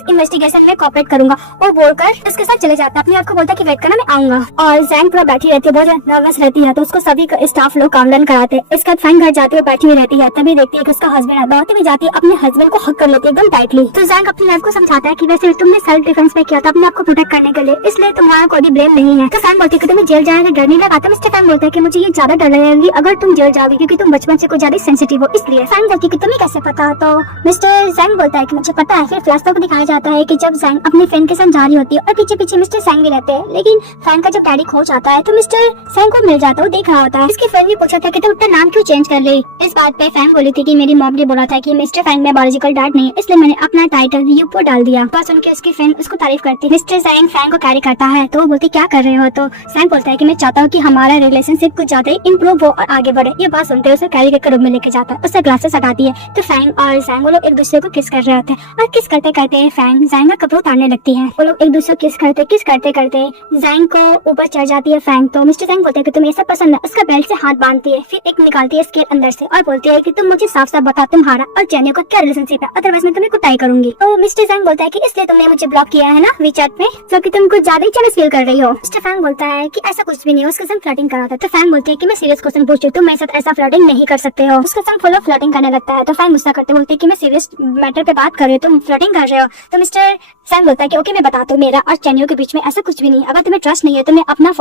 इन्वेस्टिगेशन में कोऑपरेट करूंगा। और बोलकर उसके साथ चले जाता है। अपने आप को बोलता है कि वेट करना मैं आऊंगा। और जैंग पूरा बैठी रहती है, बहुत नर्वस रहती है। तो उसको सभी स्टाफ लोग काम डाउन कराते हैं। इसके बाद फैंग घर जाती है, बैठी हुई रहती है। तभी देखती है कि उसका हस्बैंड है, दौड़ती भी जाती है, अपने हस्बैंड को हक कर लेती है एकदम टाइटली। तो जैंग अपनी लाइफ को समझाता है कि वैसे तुमने सेल्फ डिफेंस में किया था अपने आप को प्रोटेक्ट करने के लिए, इसलिए तुम्हारा कोई भी ब्लेम नहीं है। तो फैंग बोलती है कि तुम्हें जेल जाने का डर नहीं लगा। तो मिस्टर फैंग बोलता है कि मुझे ये ज्यादा डर लगेगी अगर तुम जेल जाओगी, क्योंकि तुम बचपन से कुछ ज्यादा सेंसिटिव हो, इसलिए। फैंग बोलती है कि तुम्हें कैसे पता। तो मिस्टर जैंग बोलता है कि मुझे पता है। फिर फ्लैशबैक को दिखाया जाता है कि जब जैंग अपने फ्रेंड के साथ जा रही होती है और पीछे पीछे मिस्टर जैंग भी रहते हैं, लेकिन फैंग का जब डैडी खो जाता है तो मिस्टर जैंग को मिल जाता है, वो देख रहा होता है। इसके फ्रेंड ने पूछा था कि तुम अपना नाम क्यों चेंज कर ली। इस बात पे फैंग बोली थी कि मेरी मॉम ने बोला था कि मिस्टर फैंग में बायोलॉजिकल डैड नहीं है, इसलिए मैंने अपना टाइटल यूपो डाल दिया। बस उनके उसकी फ्रेंड उसको तारीफ करती है। मिस्टर जैंग फैंग को कैरी करता है तो वो बोलती क्या कर रहे हो। तो फैंग बोलता है कि मैं चाहता हूँ कि हमारा रिलेशनशिप कुछ ज्यादा इंप्रूव हो और आगे बढ़े। ये बात सुनते उसे कैरी करके रूम में लेके जाता है, उससे ग्लासेस हटाती है। तो फैंग और जैंग वो लोग एक दूसरे को किस कर रहे होते हैं और किस करते करते फैंग जैंग का कपड़ा उतारने लगती है। वो लोग एक दूसरे किस करते करते जैंग को ऊपर चढ़ जाती है फैंग। तो मिस्टर जैंग बोलते हैं कि तुम्हें ये सब पसंद है। उसका बेल्ट से हाथ बांधती है, फिर एक निकालती है स्केल अंदर से और बोलती है कि तुम मुझे साफ साफ बताओ तुम्हारा और चैनियो का क्या रिलेशनशिप है, अदरवाइज मैं तुम्हें कुटाई करूंगी। तो मिस्टर जैंग बोलता है कि इसलिए तुमने मुझे ब्लॉक किया है ना वीचैट पे, क्योंकि तुम कुछ ज्यादा ही जेलस फील कर रही हो। मिस्टर फैंग बोलता है कि ऐसा कुछ भी नहीं है, उसके संग फ्लर्टिंग करा था। तो फैंग बोलती है कि मैं सीरियस क्वेश्चन पूछ रही हूँ, तुम मेरे साथ ऐसा फ्लर्टिंग नहीं कर सकते हो। उसके संग फुल ऑफ फ्लर्टिंग करने लगता है। तो फैंग गुस्सा करते बोलती है कि मैं सीरियस मैटर पे बात कर रही हूँ, तुम फ्लर्टिंग कर रहे हो। तो मिस्टर फैंग बोलता है कि ओके मैं बताता हूँ, मेरा और चैनियो के बीच में ऐसा कुछ भी नहीं है। अगर तुम्हें ट्रस्ट नहीं है तो मैं अपना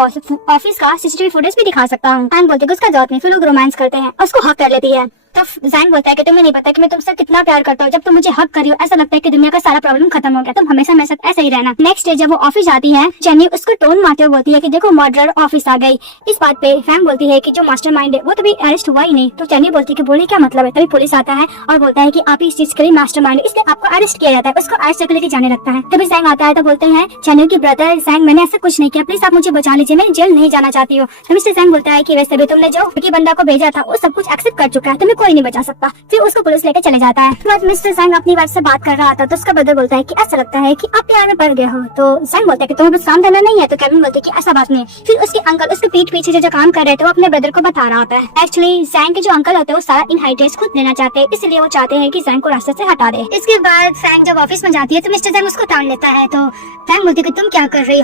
ऑफिस का सीसीटीवी फुटेज भी दिखा सकता हूँ। फैंग बोलते हैं कि उसका जरूरत नहीं। फिर लोग रोमांस करते हैं, उसको हक कर लेती है। तो जैंग बोलता है कि तुम्हें नहीं पता कि मैं तुमसे कितना प्यार करता हूँ। जब तुम मुझे हक करी हो ऐसा लगता है कि दुनिया का सारा प्रॉब्लम खत्म हो गया, तुम हमेशा मेरे साथ ऐसे ही रहना। नेक्स्ट डे जब वो ऑफिस जाती है, चन्नी उसको टोन मारते हुए बोलती है कि देखो मर्डरर ऑफिस आ गई। इस बात पे फैंग बोलती है कि जो मास्टरमाइंड है वो तो भी अरेस्ट हुआ ही नहीं। तो चन्नी बोलती है कि बोले क्या मतलब है। तभी पुलिस आता है और बोलता है कि आप इस चीज के लिए मास्टरमाइंड, इसलिए आपको अरेस्ट किया जाता है। उसको अरेस्ट करके लेके जाने लगता है। तभी जैंग आता है तो बोलते हैं चन्नी की ब्रदर जैंग मैंने ऐसा कुछ नहीं किया, प्लीज आप मुझे बचा लीजिए, मैं जेल नहीं जाना चाहती हूँ। तो मिस्टर जैंग बोलता है कि वैसे भी तुमने जो बंदा को भेजा था वो सब कुछ एक्सेप्ट कर चुका है, तुम्हें कोई नहीं बचा सकता। फिर उसको पुलिस लेके चले जाता है। तो मिस्टर जैंग अपनी वाइफ से बात कर रहा था तो उसका ब्रदर बोलता है कि ऐसा लगता है कि आप प्यार में पड़ गए हो। तो जैंग बोलता है कि तुम्हें बस काम करना नहीं है। तो केविन बोलते कि ऐसा बात नहीं है। फिर उसके अंकल उसके पीठ पीछे जो काम कर रहे थे वो अपने ब्रदर को बता रहा होता है। एक्चुअली जैंग के जो अंकल होते हैं वो सारा इनहेरिटेंस खुद लेना चाहते हैं, इसलिए वो चाहते हैं कि जैंग को रास्ते से हटा दे। इसके बाद जैंग जब ऑफिस में जाती है तो मिस्टर जैंग उसको टाल लेता है। तो जैंग बोलती है कि तुम क्या कर रहे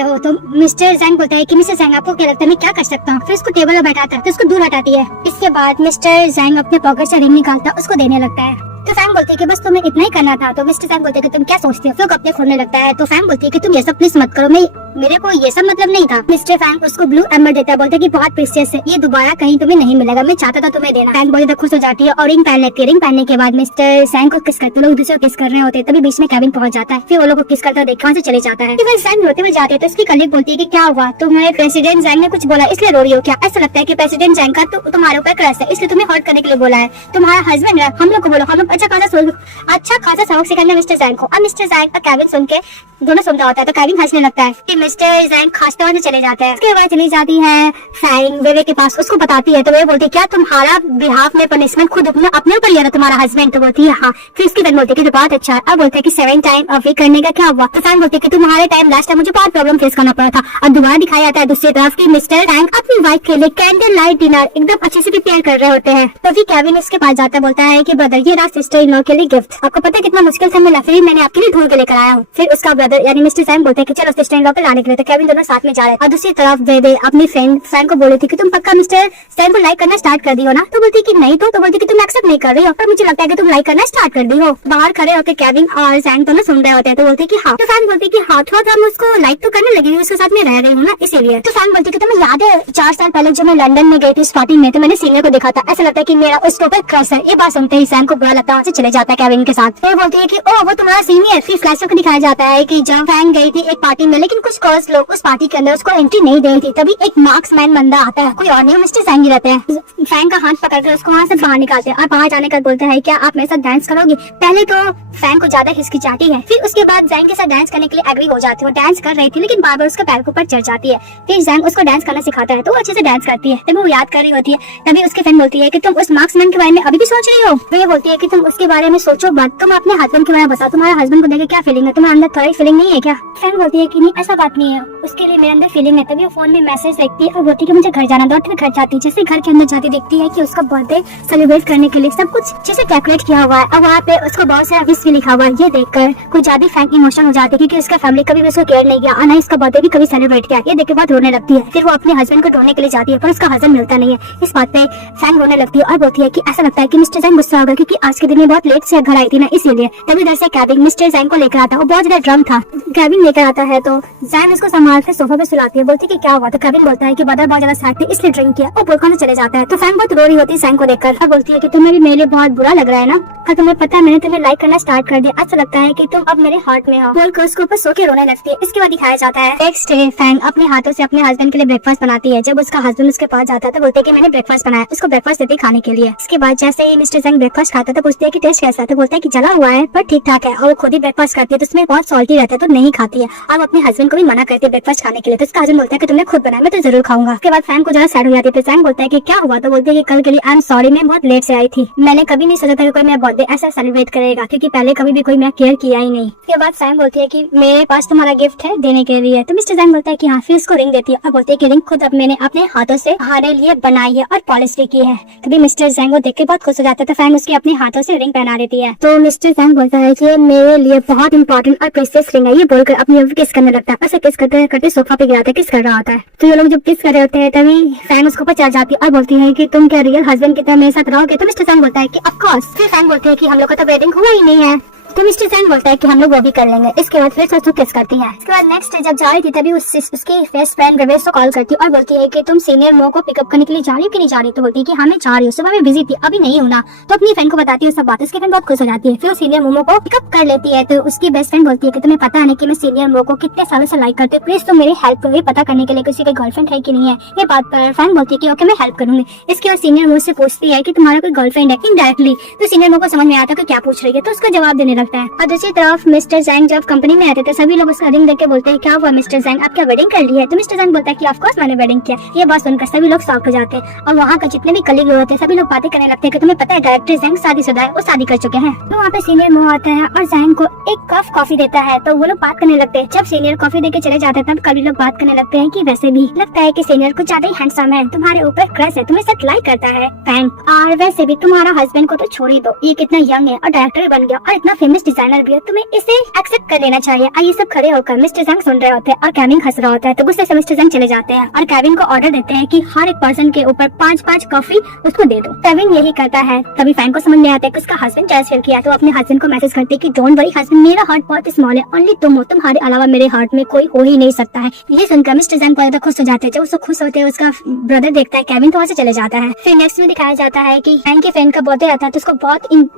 हो। तो मिस्टर जैंग बोलता है कि मिस्टर जैंग आपको क्या लगता है मैं क्या कर सकता हूँ। फिर उसको टेबल पर बैठाता है तो उसको दूर हटाती है। इसके बाद मिस्टर जैंग अपने पॉकेट से रिंग निकालता है, उसको देने लगता है। तो फैंग बोलती है कि बस तुम्हें इतना ही करना था। तो मिस्टर जैंग बोलते हैं कि तुम क्या सोचते हो। फिर कपड़े खोलने लगता है। तो फैंग बोलती है कि तुम ये सब प्लीज मत करो, मेरे को ये सब मतलब नहीं था। मिस्टर फैंग उसको ब्लू एम्बर देता है, बोलता है कि बहुत प्रीशियस है, ये दोबारा कहीं तुम्हें नहीं मिलेगा, मैं चाहता था तुम्हें देना। फैंग बहुत खुश हो जाती है और रिंग पहन लेती है। रिंग पहनने के बाद मिस्टर जैंग को किस करते लोग दूसरे को किस कर रहे होते हैं, तभी बीच में केविन पहुंच जाता है। फिर वो लोग को किस करता देख वहाँ से चले जाता है। फिर जैंग रोते हुए जाते हैं तो उसकी कलीग बोलती है कि क्या हुआ, तुम्हारे प्रेसिडेंट जैंग ने कुछ बोला इसलिए रो रही हो क्या। ऐसा लगता है कि प्रेसिडेंट जैंग का तो तुम्हारे ऊपर क्रश है, इसलिए तुम्हें हर्ट करने के लिए बोला है। तुम्हारा हस्बैंड है, हम लोग को बोलो, हम लोग अच्छा खासा सबक सिखाना मिस्टर जैंग को। और मिस्टर जैंग और केविन सुन के दोनों सुनता होता है तो केविन हंसने लगता है। फिर मिस्टर जैंग खांसते हुए चले जाते हैं। उसके बाद चली जाती है फैंग वेवे के पास, उसको बताती है तो वे बोलती है क्या तुम्हारा बिहाफ में पनिशमेंट खुद अपने ऊपर लिया था तुम्हारा हस्बैंड। तो बोलती है हाँ। फिर उसकी बहन बोलती है कि बहुत अच्छा है। अब बोलते है कि 7 टाइम अभी करने का क्या हुआ। तो फैंग बोलती है कि तुम्हारे टाइम लास्ट टाइम मुझे बहुत प्रॉब्लम फेस करना पड़ा था। और दोबारा दिखाया जाता है दूसरी तरफ की मिस्टर फैंग अपनी वाइफ के लिए कैंडल लाइट डिनर एकदम अच्छे से प्रिपेयर कर रहे होते हैं। तो फिर केविन इसके पास जाता है, बोलता है कि ब्रदर ये रहा सिस्टर इन लॉ के लिए गिफ्ट, आपको पता है कितना मुश्किल से मिला, फिर मैंने आपके लिए ढूंढ के लेकर आया हूँ। फिर उसका ब्रदर यानी मिस्टर जैंग बोलते हैं कि चलो सिस्टर इन लॉ को लाने के लिए। तो केविन दोनों साथ में जा रहे हैं। और दूसरी तरफ वेवे अपनी फ्रेंड फैंग को बोली थी कि तुम पक्का मिस्टर जैंग को लाइक करना स्टार्ट कर दी हो ना। तो बोलती कि नहीं। तो बोलती कि तुम एक्सेप्ट नहीं कर रही हो, पर मुझे लगता है कि तुम लाइक करना स्टार्ट कर दी हो। बाहर खड़े होकर केविन और जैंग दोनों सुन रहे होते हैं। तो बोलती कि हाँ। तो फैंग बोलती कि हाँ थोड़ा मैं उसको लाइक तो करने लगी, उसके साथ में रह रही हूँ ना इसीलिए। तो फैंग बोलती कि तुम्हें याद है 4 साल पहले जब मैं लंदन में गई थी स्टार्टिंग में, तो मैंने सीनियर को देखा था, ऐसा लगता है कि मेरा उसके ऊपर क्रश है। ये बात सुनते ही जैंग को बुरा लगता है, वहाँ से चले जाता है केविन के साथ। फिर बोलती है कि ओ वो तुम्हारा सीनियर। फिर फ्लैशबैक दिखाया जाता है कि जब फैंग गई थी एक पार्टी में, लेकिन कुछ कर्स लोग उस पार्टी के अंदर उसको एंट्री नहीं दे रही थी। तभी एक मार्क्समैन बंदा आता है, कोई और नहीं मिस्टर जैंग ही रहते हैं। फैंग का हाथ पकड़कर उसको वहाँ से बाहर निकालते हैं और बाहर जाने का बोलते हैं क्या आप मेरे साथ डांस करोगे। पहले तो फैंग को ज्यादा हिचकिचाती है, फिर उसके बाद जैंग के साथ डांस करने के लिए एग्री हो जाती है। वो डांस कर रही थी लेकिन बार बार उसके पैर के ऊपर चढ़ जाती है। फिर जैंग उसको डांस करना सिखाता है तो वो अच्छे से डांस करती है। तभी वो याद कर रही होती है, तभी उसकी फ्रेंड बोलती है कि तुम उस मार्क्समैन के बारे में अभी भी सोच रही हो। वो बोलती है कि तुम उसके बारे में सोचो मत, तुम अपने हस्बैंड के बारे में बताओ, तुम्हारे हस्बैंड को देख क्या फीलिंग है, तुम्हारे अंदर थोड़ी फीलिंग नहीं है क्या। फ्रेंड बोलती है कि नहीं ऐसा बात नहीं है, उसके लिए मेरे अंदर फीलिंग है। तभी वो फोन में मैसेज देखती है और बोलती है कि मुझे घर जाना। दौड़ते घर जाती है, जैसे घर के अंदर जाती देखती है कि उसका बर्थडे सेलिब्रेट करने के लिए सब कुछ जैसे डेकोरेट किया हुआ है और वहाँ पे उसको बहुत सारा विश भी लिखा हुआ है। ये देखकर कुछ ज्यादा फैंग इमोशन हो जाती है क्योंकि उसका फैमिली कभी भी उसको केयर नहीं किया और ना इसका बर्थडे भी कभी सेलिब्रेट किया। ये देख के बहुत रोने लगती है। फिर वो अपने हस्बैंड को ढूंढने के लिए जाती है पर उसका हस्बैंड मिलता नहीं है। इस बात पे फैंग रोने लगती है और बोलती है कि ऐसा लगता है कि मिस्टर जैंग गुस्सा होगा क्योंकि आज के दिन में बहुत लेट से घर आई थी ना इसीलिए। तभी इधर से केविन मिस्टर जैंग को लेकर आता है, वो बहुत ज्यादा ड्रम था। केविन लेकर आता है तो जैंग उसको संभाल कर सोफा पे सुलाती है, बोलती है कि क्या हुआ। तो केविन बोलता है कि ब्रदर बहुत ज्यादा सैड थे इसलिए ड्रिंक किया और बोलकर चले जाता है। तो फैंग बहुत रो रही होती है जैंग को देखकर और बोलती है कि तुम्हें भी मेरे लिए बहुत बुरा लग रहा है ना, और तुम्हें पता है मैंने तुम्हें लाइक करना स्टार्ट कर दिया, ऐसा लगता है कि तुम अब मेरे हार्ट में हो। बोलकर उसके ऊपर सो के रोने लगती है। इसके बाद दिखाया जाता है नेक्स्ट डे फैंग अपने हाथों से अपने हस्बैंड के लिए ब्रेकफास्ट बनाती है। जब उसका हस्बैंड उसके पास जाता है तो बोलते है कि मैंने ब्रेकफास्ट बनाया, उसको ब्रेकफास्ट देती है खाने के लिए। इसके बाद जैसे ही मिस्टर जैंग ब्रेकफास्ट खाता है तो पूछती है कि टेस्ट कैसा है। तो बोलता है कि जला हुआ है पर ठीक ठाक है। और वो खुद ही ब्रेकफास्ट करती है तो उसमें बहुत सॉल्टी रहता है तो नहीं खाती है। और अपने हस्बैंड को भी मना करती है ब्रेकफास्ट खाने के लिए। तो उसका हस्बैंड बोलता है कि तुमने खुद बनाया, मैं तो जरूर खाऊंगा। उसके बाद फैंग को जरा सैड हो जाती है। फैंग बोलता है कि क्या हुआ। तो बोलती है कि कल के लिए आई एम सॉरी, मैं बहुत लेट से आई थी, मैंने कभी नहीं सोचा था कि कोई मेरा बर्थडे ऐसा सेलिब्रेट करेगा क्योंकि पहले कभी भी कोई मैं केयर किया ही नहीं। उसके बाद फैंग बोलती है कि मेरे पास तुम्हारा गिफ्ट है देने के लिए। तो मिस्टर जैंग बोलता है कि हाँ। फिर उसको रिंग देती है और बोलती है कि रिंग खुद अब मैंने अपने हाथों से हमारे लिए बनाई है और पॉलिश भी की है। तभी मिस्टर जैंग को देख के बहुत खुश हो जाता है तो फैंग उसके अपने हाथों से रिंग पहना देती है। तो मिस्टर जैंग बोलता है कि मेरे लिए बहुत इंपॉर्टेंट और प्रेशियस रिंग है। ये बोलकर अपनी किस करने लगता है। ऐसे किस करते करते सोफा पे गिराते किस कर रहा होता है। तो ये लोग जब किस कर रहे होते हैं तभी फैंग उसको ऊपर चढ़ जाती है और बोलती है कि तुम क्या रियल हस्बैंड की तरह मेरे साथ रहोगे। तो मिस्टर जैंग बोलता है कि ऑफ कोर्स। फिर फैंग बोलती है कि हम लोग का तो वेडिंग हुआ ही नहीं है। तो मिस्टर जैंग बोलता है कि हम लोग वो भी कर लेंगे। इसके बाद फिर से किस करती है। इसके बाद नेक्स्ट डे जब जा रही थी तभी उसकी बेस्ट फ्रेंड रवेश को कॉल करती है और बोलती है कि तुम सीनियर मो को पिकअप करने के लिए जा रही हो कि नहीं जा रही। तो बोलती है कि हाँ मैं जा रही हूँ, सुबह मैं बिजी थी अभी नहीं होना। तो अपनी फ्रेंड को बताती है सब बात। उसकी फ्रेंड बहुत खुश हो जाती है। फिर सीनियर मोमो को पिकअप कर लेती है। तो उसकी बेस्ट फ्रेंड बोलती है कि तुम्हें पता है कि मैं सीनियर मो को कितने सालों से लाइक करती हूँ, प्लीज तुम मेरी हेल्प करो पता करने के लिए किसी की गर्लफ्रेंड है कि नहीं है। ये बात पर फैंग बोलती है कि ओके मैं हेल्प करूंगी। इसके बाद सीनियर मो से पूछती है कि तुम्हारा कोई गर्लफ्रेंड है इनडायरेक्टली। तो सीनियर मो को समझ में आता है कि क्या पूछ रही है तो उसका जवाब देने लगता है। और दूसरी तरफ मिस्टर जैंग जब कंपनी में आते थे सभी लोग उसका रिंग देख के बोलते हैं क्या हुआ मिस्टर जैंग, आप क्या वेडिंग कर ली है? तो मिस्टर जैंग बोलता है कि ऑफ कोर्स मैंने वेडिंग किया। ये बात सुनकर सभी लोग शॉक हो जाते हैं और वहाँ का जितने भी कलीग लोग होते हैं सभी लोग बातें करने लगते हैं कि तुम्हें पता है डायरेक्टर जैंग शादीशुदा है, वो शादी कर चुके हैं। तो वहाँ पे सीनियर मुंह आता है और जैंग को एक कप कॉफी देता है तो वो लोग बात करने लगते हैं। जब सीनियर कॉफी देके चले जाते हैं तब कभी लोग बात करने लगते हैं कि वैसे भी लगता है कि सीनियर कुछ ज्यादा ही हैंडसम है, तुम्हारे ऊपर क्रश है, तुम्हें सब लाइक करता है फैंग, और वैसे भी तुम्हारा हस्बैंड को तो छोड़ ही दो, ये कितना यंग है और डायरेक्टर बन गया और इतना फेमस डिजाइनर भी है, तुम्हें इसे एक्सेप्ट कर लेना चाहिए। ये सब खड़े होकर मिस्टर जैंग सुन रहे होते हैं और केविन हंस रहा होता है। तो गुस्से से मिस्टर जैंग चले जाते हैं और केविन को ऑर्डर देते हैं कि हर एक पर्सन के ऊपर 5-5 कॉफी उसको दे दो। केविन यही करता है। तभी फैंग को समझ में आता है कि उसका हस्बैंड जेलस फील किया तो अपने हस्बैंड को मैसेज करती है कि डोंट वरी हस्बैंड, मेरा हार्ट बहुत स्मॉल है, ओनली तुम हो, तुम्हारे अलावा मेरे हार्ट में कोई हो ही नहीं सकता है। ये सुनकर मिस्टर जैंग बहुत ज्यादा खुश हो जाते हैं। जब उसको खुश होते हैं उसका ब्रदर देखता है केविन तो वहाँ से चले जाता है। फिर नेक्स्ट में दिखाया जाता है कि फैंग के फ्रेंड का बर्थडे आता है तो उसको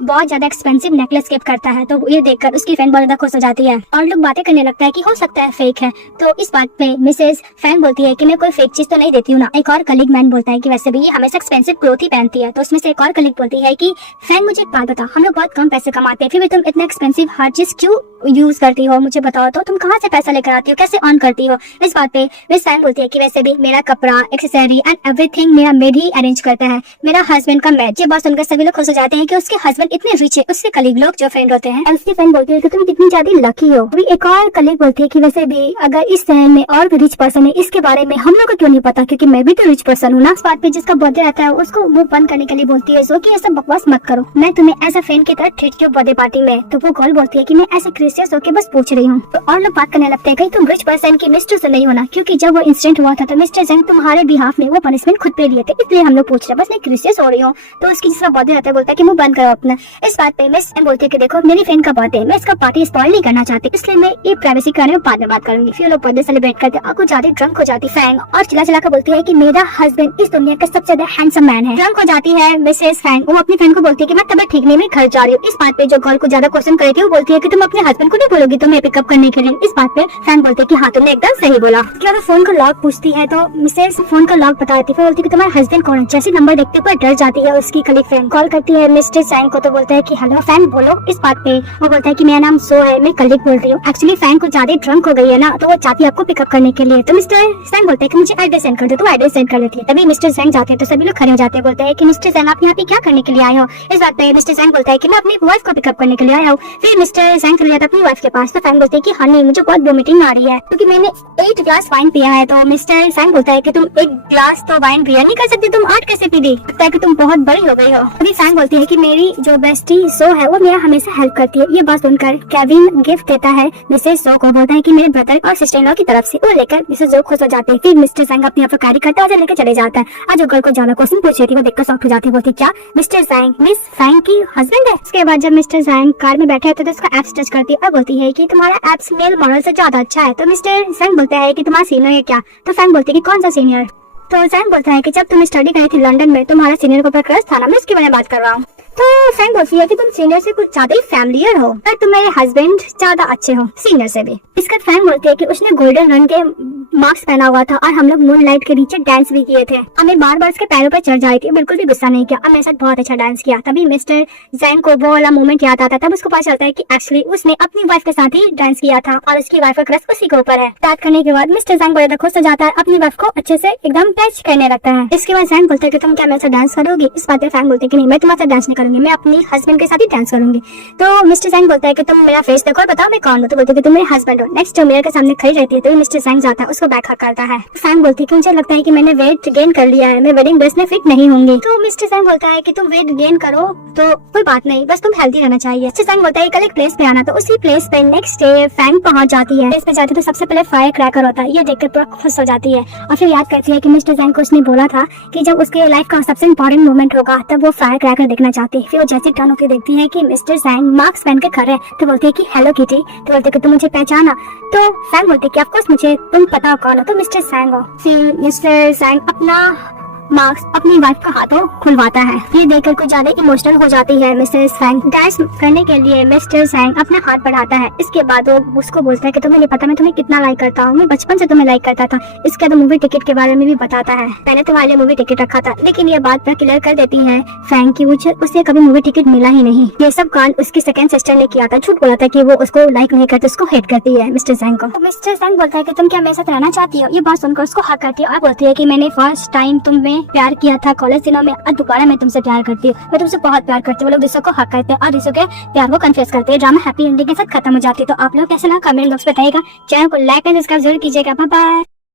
बहुत ज्यादा एक्सपेंसिव नेकलेस गिफ्ट करता है। तो ये देखकर उसकी फ्रेंड बहुत ज्यादा खुश हो जाती है और लोग बातें करने लगता है कि हो सकता है फेक है। तो इस बात पे मिसेस फैंग बोलती है कि मैं कोई फेक चीज तो नहीं देती हूँ ना। एक और कलीग मैन बोलता है कि वैसे भी ये हमेशा एक्सपेंसिव क्लोथ ही पहनती है। तो उसमें से एक और कलीग बोलती है कि फैंग मुझे एक बात बता, हम लोग बहुत कम पैसे कमाते हैं फिर भी तुम इतना एक्सपेंसिव हर चीज क्यों यूज करती हो, मुझे बताओ तो तुम कहाँ से पैसा लेकर आती हो, कैसे ऑन करती हो? इस बात पे मिस फैंग बोलती है कि वैसे भी मेरा कपड़ा, एक्सेसरी एंड एवरीथिंग मेरा मेड ही अरेंज करता है, मेरा हस्बैंड का मैच। ये बात सुनकर सभी लोग खुश हो जाते हैं कि उसके हस्बैंड इतने रिच है। उसके कलीग लोग जो फ्रेंड होते हैं उसकी फ्रेंड बोलती है कि तुम कितनी ज्यादा लकी हो। अभी एक और कलीग बोलती है कि वैसे भी अगर इस शहर में और भी रिच पर्सन है इसके बारे में हम लोग को क्यों नहीं पता, क्योंकि मैं भी तो रिच पर्सन हूँ ना। इस बात पे जिसका बर्थडे रहता है उसको मुंह बंद करने के लिए बोलती है कि ऐसा बकवास मत करो, मैं तुम्हें एज अ फ्रेंड की तरह ट्रीट किया बर्थडे पार्टी में। तो वो गर्ल बोलती है कि मैं ऐसे क्रिस्टियस होकर बस पूछ रही हूँ। तो और लोग बात करने लगते हैं कहीं तुम रिच पर्सन की मिस्टर से नहीं होना, क्योंकि जब वो इंसिडेंट हुआ था तो मिस्टर जैंग तुम्हारे बिहाफ में वो पनिशमेंट खुद पे लिए थे, इसलिए हम लोग पूछ रहे हैं, बस मैं क्रिस्टियस हो रही हूँ। तो उसकी जिसका बर्थडे रहता है बोलता है कि मुंह बंद करो अपना। इस बात पे मिस एम बोलती है कि देखो मेरी फ्रेंड का बर्थडे, मैं इसका पार्टी स्पॉइल नहीं करना चाहती, इसलिए मैं ये प्राइवेसी के बारे में बाद में बात करूंगी। फिर लोग बर्थडे सेलिब्रेट करते हैं और कुछ ज्यादा ड्रंक हो जाती फैंग और चिल्ला कर बोलती है कि मेरा हस्बैंड इस दुनिया का सबसे ज्यादा हैंडसम मैन है। ड्रंक हो जाती है मिसेस फैंग, वो अपनी फ्रेंड को बोलती है कि मैं तबियत ठीक नहीं, मैं घर जा रही हूँ। इस बात पे जो गर्ल को ज्यादा क्वेश्चन कर रही थी वो बोलती है कि तुम अपने हस्बैंड को नहीं बोलोगी तुम्हें पिकअप करने के लिए? इस बात पे फैंग बोलती है कि हाँ तुमने एकदम सही बोला। क्या वो फोन का लॉक पूछती है तो मिसेस फोन का लॉक बताती है, बोलती है कि तुम्हारा हस्बैंड कौन है? जैसे नंबर देखते हुए डर जाती है। उसकी कलीग फ्रेंड कॉल करती है मिस्टर जैंग को तो बोलता है कि हेलो फैंग बोलो। इस बात पे वो बोलता है कि मेरा नाम सो है, मैं कलीग बोल रही हूँ। एक्चुअली फैंग को ज्यादा ड्रंक हो गई है ना तो वो चाहती है आपको पिकअप करने के लिए। तो मिस्टर जैंग बोलते हैं कि मुझे एड्रेस सेंड कर दो। तो एड्रेस सेंड कर देती है। तभी मिस्टर जैंग जाते हैं तो सभी लोग खड़े हो जाते हैं, बोलते हैं कि मिस्टर जैंग आप यहाँ पे क्या करने के लिए आए हो? इस बात पे मिस्टर जैंग बोलता है कि मैं अपनी वाइफ को पिकअप करने के लिए आया हूँ। फिर मिस्टर जैंग चले जाता है अपनी वाइफ के पास। तो फैंग बोलते हैं कि हनी मुझे बहुत वोमिटिंग आ रही है क्योंकि मैंने 8 ग्लास वाइन पिया है। तो मिस्टर जैंग बोलता है कि तुम 1 ग्लास तो वाइन पिया नहीं कर सकती, तुम 8 कैसे पी दी? लगता है कि तुम बहुत बड़ी हो गई हो। अभी फैंग बोलती है कि मेरी जो बेस्टी सो है वो मेरा हमेशा हेल्प करती है। ये बात सुनकर केविन गिफ्ट देता है मिसेस सो को, बोलता है कि मेरे ब्रदर और सिस्टर इन लॉ की तरफ से, वो लेकर मिसेस सो खुश हो जाते हैं। फिर मिस्टर जैंग अपनी आप कैरी करता है लेकर चले जाता है। आज जो गर्ल को ज्यादा क्वेश्चन पूछ रही थी वो देखकर शॉक हो जाती है, बोलती क्या मिस्टर जैंग मिस फैंग की हस्बैंड है? उसके बाद जब मिस्टर जैंग कार में बैठे होते तो उसका एप्स टच करती है और बोलती है कि तुम्हारा एप्स मेल मॉडल से ज्यादा अच्छा है। तो मिस्टर जैंग बोलता है कि तुम्हारा सीनियर है क्या? तो फैंग बोलती है कि कौन सा सीनियर? तो जैंग बोलता है कि जब तुम स्टडी करी थी लंदन में तुम्हारा सीनियर को ऊपर क्रश था ना, मैं उसके बारे में बात कर रहा हूँ। तो फैंग बोलती है कि तुम सीनियर से कुछ ज्यादा ही फैमिलियर हो और तुम मेरे हस्बैंड ज्यादा अच्छे हो सीनियर से भी। इसका फैंग बोलती है कि उसने गोल्डन रन के मास्क पहना हुआ था और हम लोग मून लाइट के नीचे डांस भी किए थे। हमें बार बार उसके पैरों पर चढ़ जाई थी, बिल्कुल भी गुस्सा नहीं किया और मेरे साथ बहुत अच्छा डांस किया। तभी मिस्टर जैंग को वो वाला मोमेंट याद आता है। तब उसको पता चलता है कि एक्चुअली उसने अपनी वाइफ के साथ ही डांस किया था और उसकी वाइफ का क्रश उसी के ऊपर है। बात करने के बाद मिस्टर जैंग बहुत खुश हो जाता है, अपनी वाइफ को अच्छे से एकदम टच करने लगता है। इसके बाद जैंग बोलता है कि तुम क्या मेरे साथ डांस करोगी? इस बात पे फैंग बोलते हैं कि नहीं, मैं तुम्हारे साथ डांस नहीं करूंगी, मैं अपनी हस्बैंड के साथ ही डांस करूंगी। तो मिस्टर जैंग बोलता है कि तुम मेरा फेस देखो और बताओ मैं कौन हूँ? तो बोलते हैं कि तुम मेरे हस्बैंड हो। नेक्स्ट जो मिरर के सामने खड़ी रहती है तो मिस्टर जैंग जाता है, उसको बैक हक करता है। फैंग बोलती है कि मुझे लगता है कि मैंने वेट गेन कर लिया है, मैं वेडिंग ड्रेस में फिट नहीं होंगी। तो मिस्टर जैंग बोलता है कि तुम वेट गेन करो तो कोई बात नहीं, बस तुम हेल्दी रहना चाहिए। मिस्टर जैंग बोलता है कल एक प्लेस पे आना। तो उसी प्लेस पे नेक्स्ट डे फैंग पहुंच जाती है। प्लेस पे जाती है तो सबसे पहले फायर क्रैकर होता है। ये देखकर पूरा खुश हो जाती है और फिर याद करती है कि मिस्टर जैंग को उसने बोला था कि जब उसके लाइफ का सबसे इम्पोर्टेंट मोमेंट होगा तब वो फायर क्रैकर देखना चाहती है। फिर वो जैसे टर्न होकर देखती है कि मिस्टर जैंग मास्क पहन के खड़े हैं तो बोलती है कि हेलो किटी। तो बोलते कि तुम मुझे पहचाना? तो फैंग बोलते कि ऑफ कोर्स मुझे तुम पता हो कौन हो। तो मिस्टर जैंग हो। फिर मिस्टर जैंग अपना मार्क्स अपनी वाइफ का हाथों खुलवाता है। ये देखकर कुछ ज्यादा इमोशनल हो जाती है मिसेस फैंग। डैश करने के लिए मिस्टर फैंग अपना हाथ बढ़ाता है। इसके बाद वो उसको बोलता है कि तुम्हें नहीं पता मैं तुम्हें कितना लाइक करता हूँ, मैं बचपन से तुम्हें लाइक करता था। इसके बाद मूवी टिकट के बारे में भी बताता है, मैंने तुम्हारे लिए मूवी टिकट रखा था। लेकिन ये बात क्लियर कर देती है फैंग की उसे कभी मूवी टिकट मिला ही नहीं। ये सब कांड उसकी सेकंड सिस्टर ने किया था। झूठ बोला था कि वो उसको लाइक नहीं करती, उसको हेट करती है मिस्टर फैंग को। मिस्टर फैंग बोलता है कि तुम क्या मेरे साथ रहना चाहती हो। ये बात सुनकर उसको हक करती है और बोलती है कि मैंने फर्स्ट टाइम तुम्हें प्यार किया था कॉलेज दिनों में, और दोबारा मैं तुमसे प्यार करती हूँ, मैं तुमसे बहुत प्यार करती हूँ। वो लोग रिसो को हक करते हैं और रिसो के प्यार को कन्फेस करते हैं। ड्रामा हैप्पी एंडिंग के साथ खत्म हो जाती है। तो आप लोग कैसे लगा कमेंट बॉक्स में बताइएगा। चैनल को लाइक एंड सब्सक्राइब जरूर कीजिएगा। Bye bye.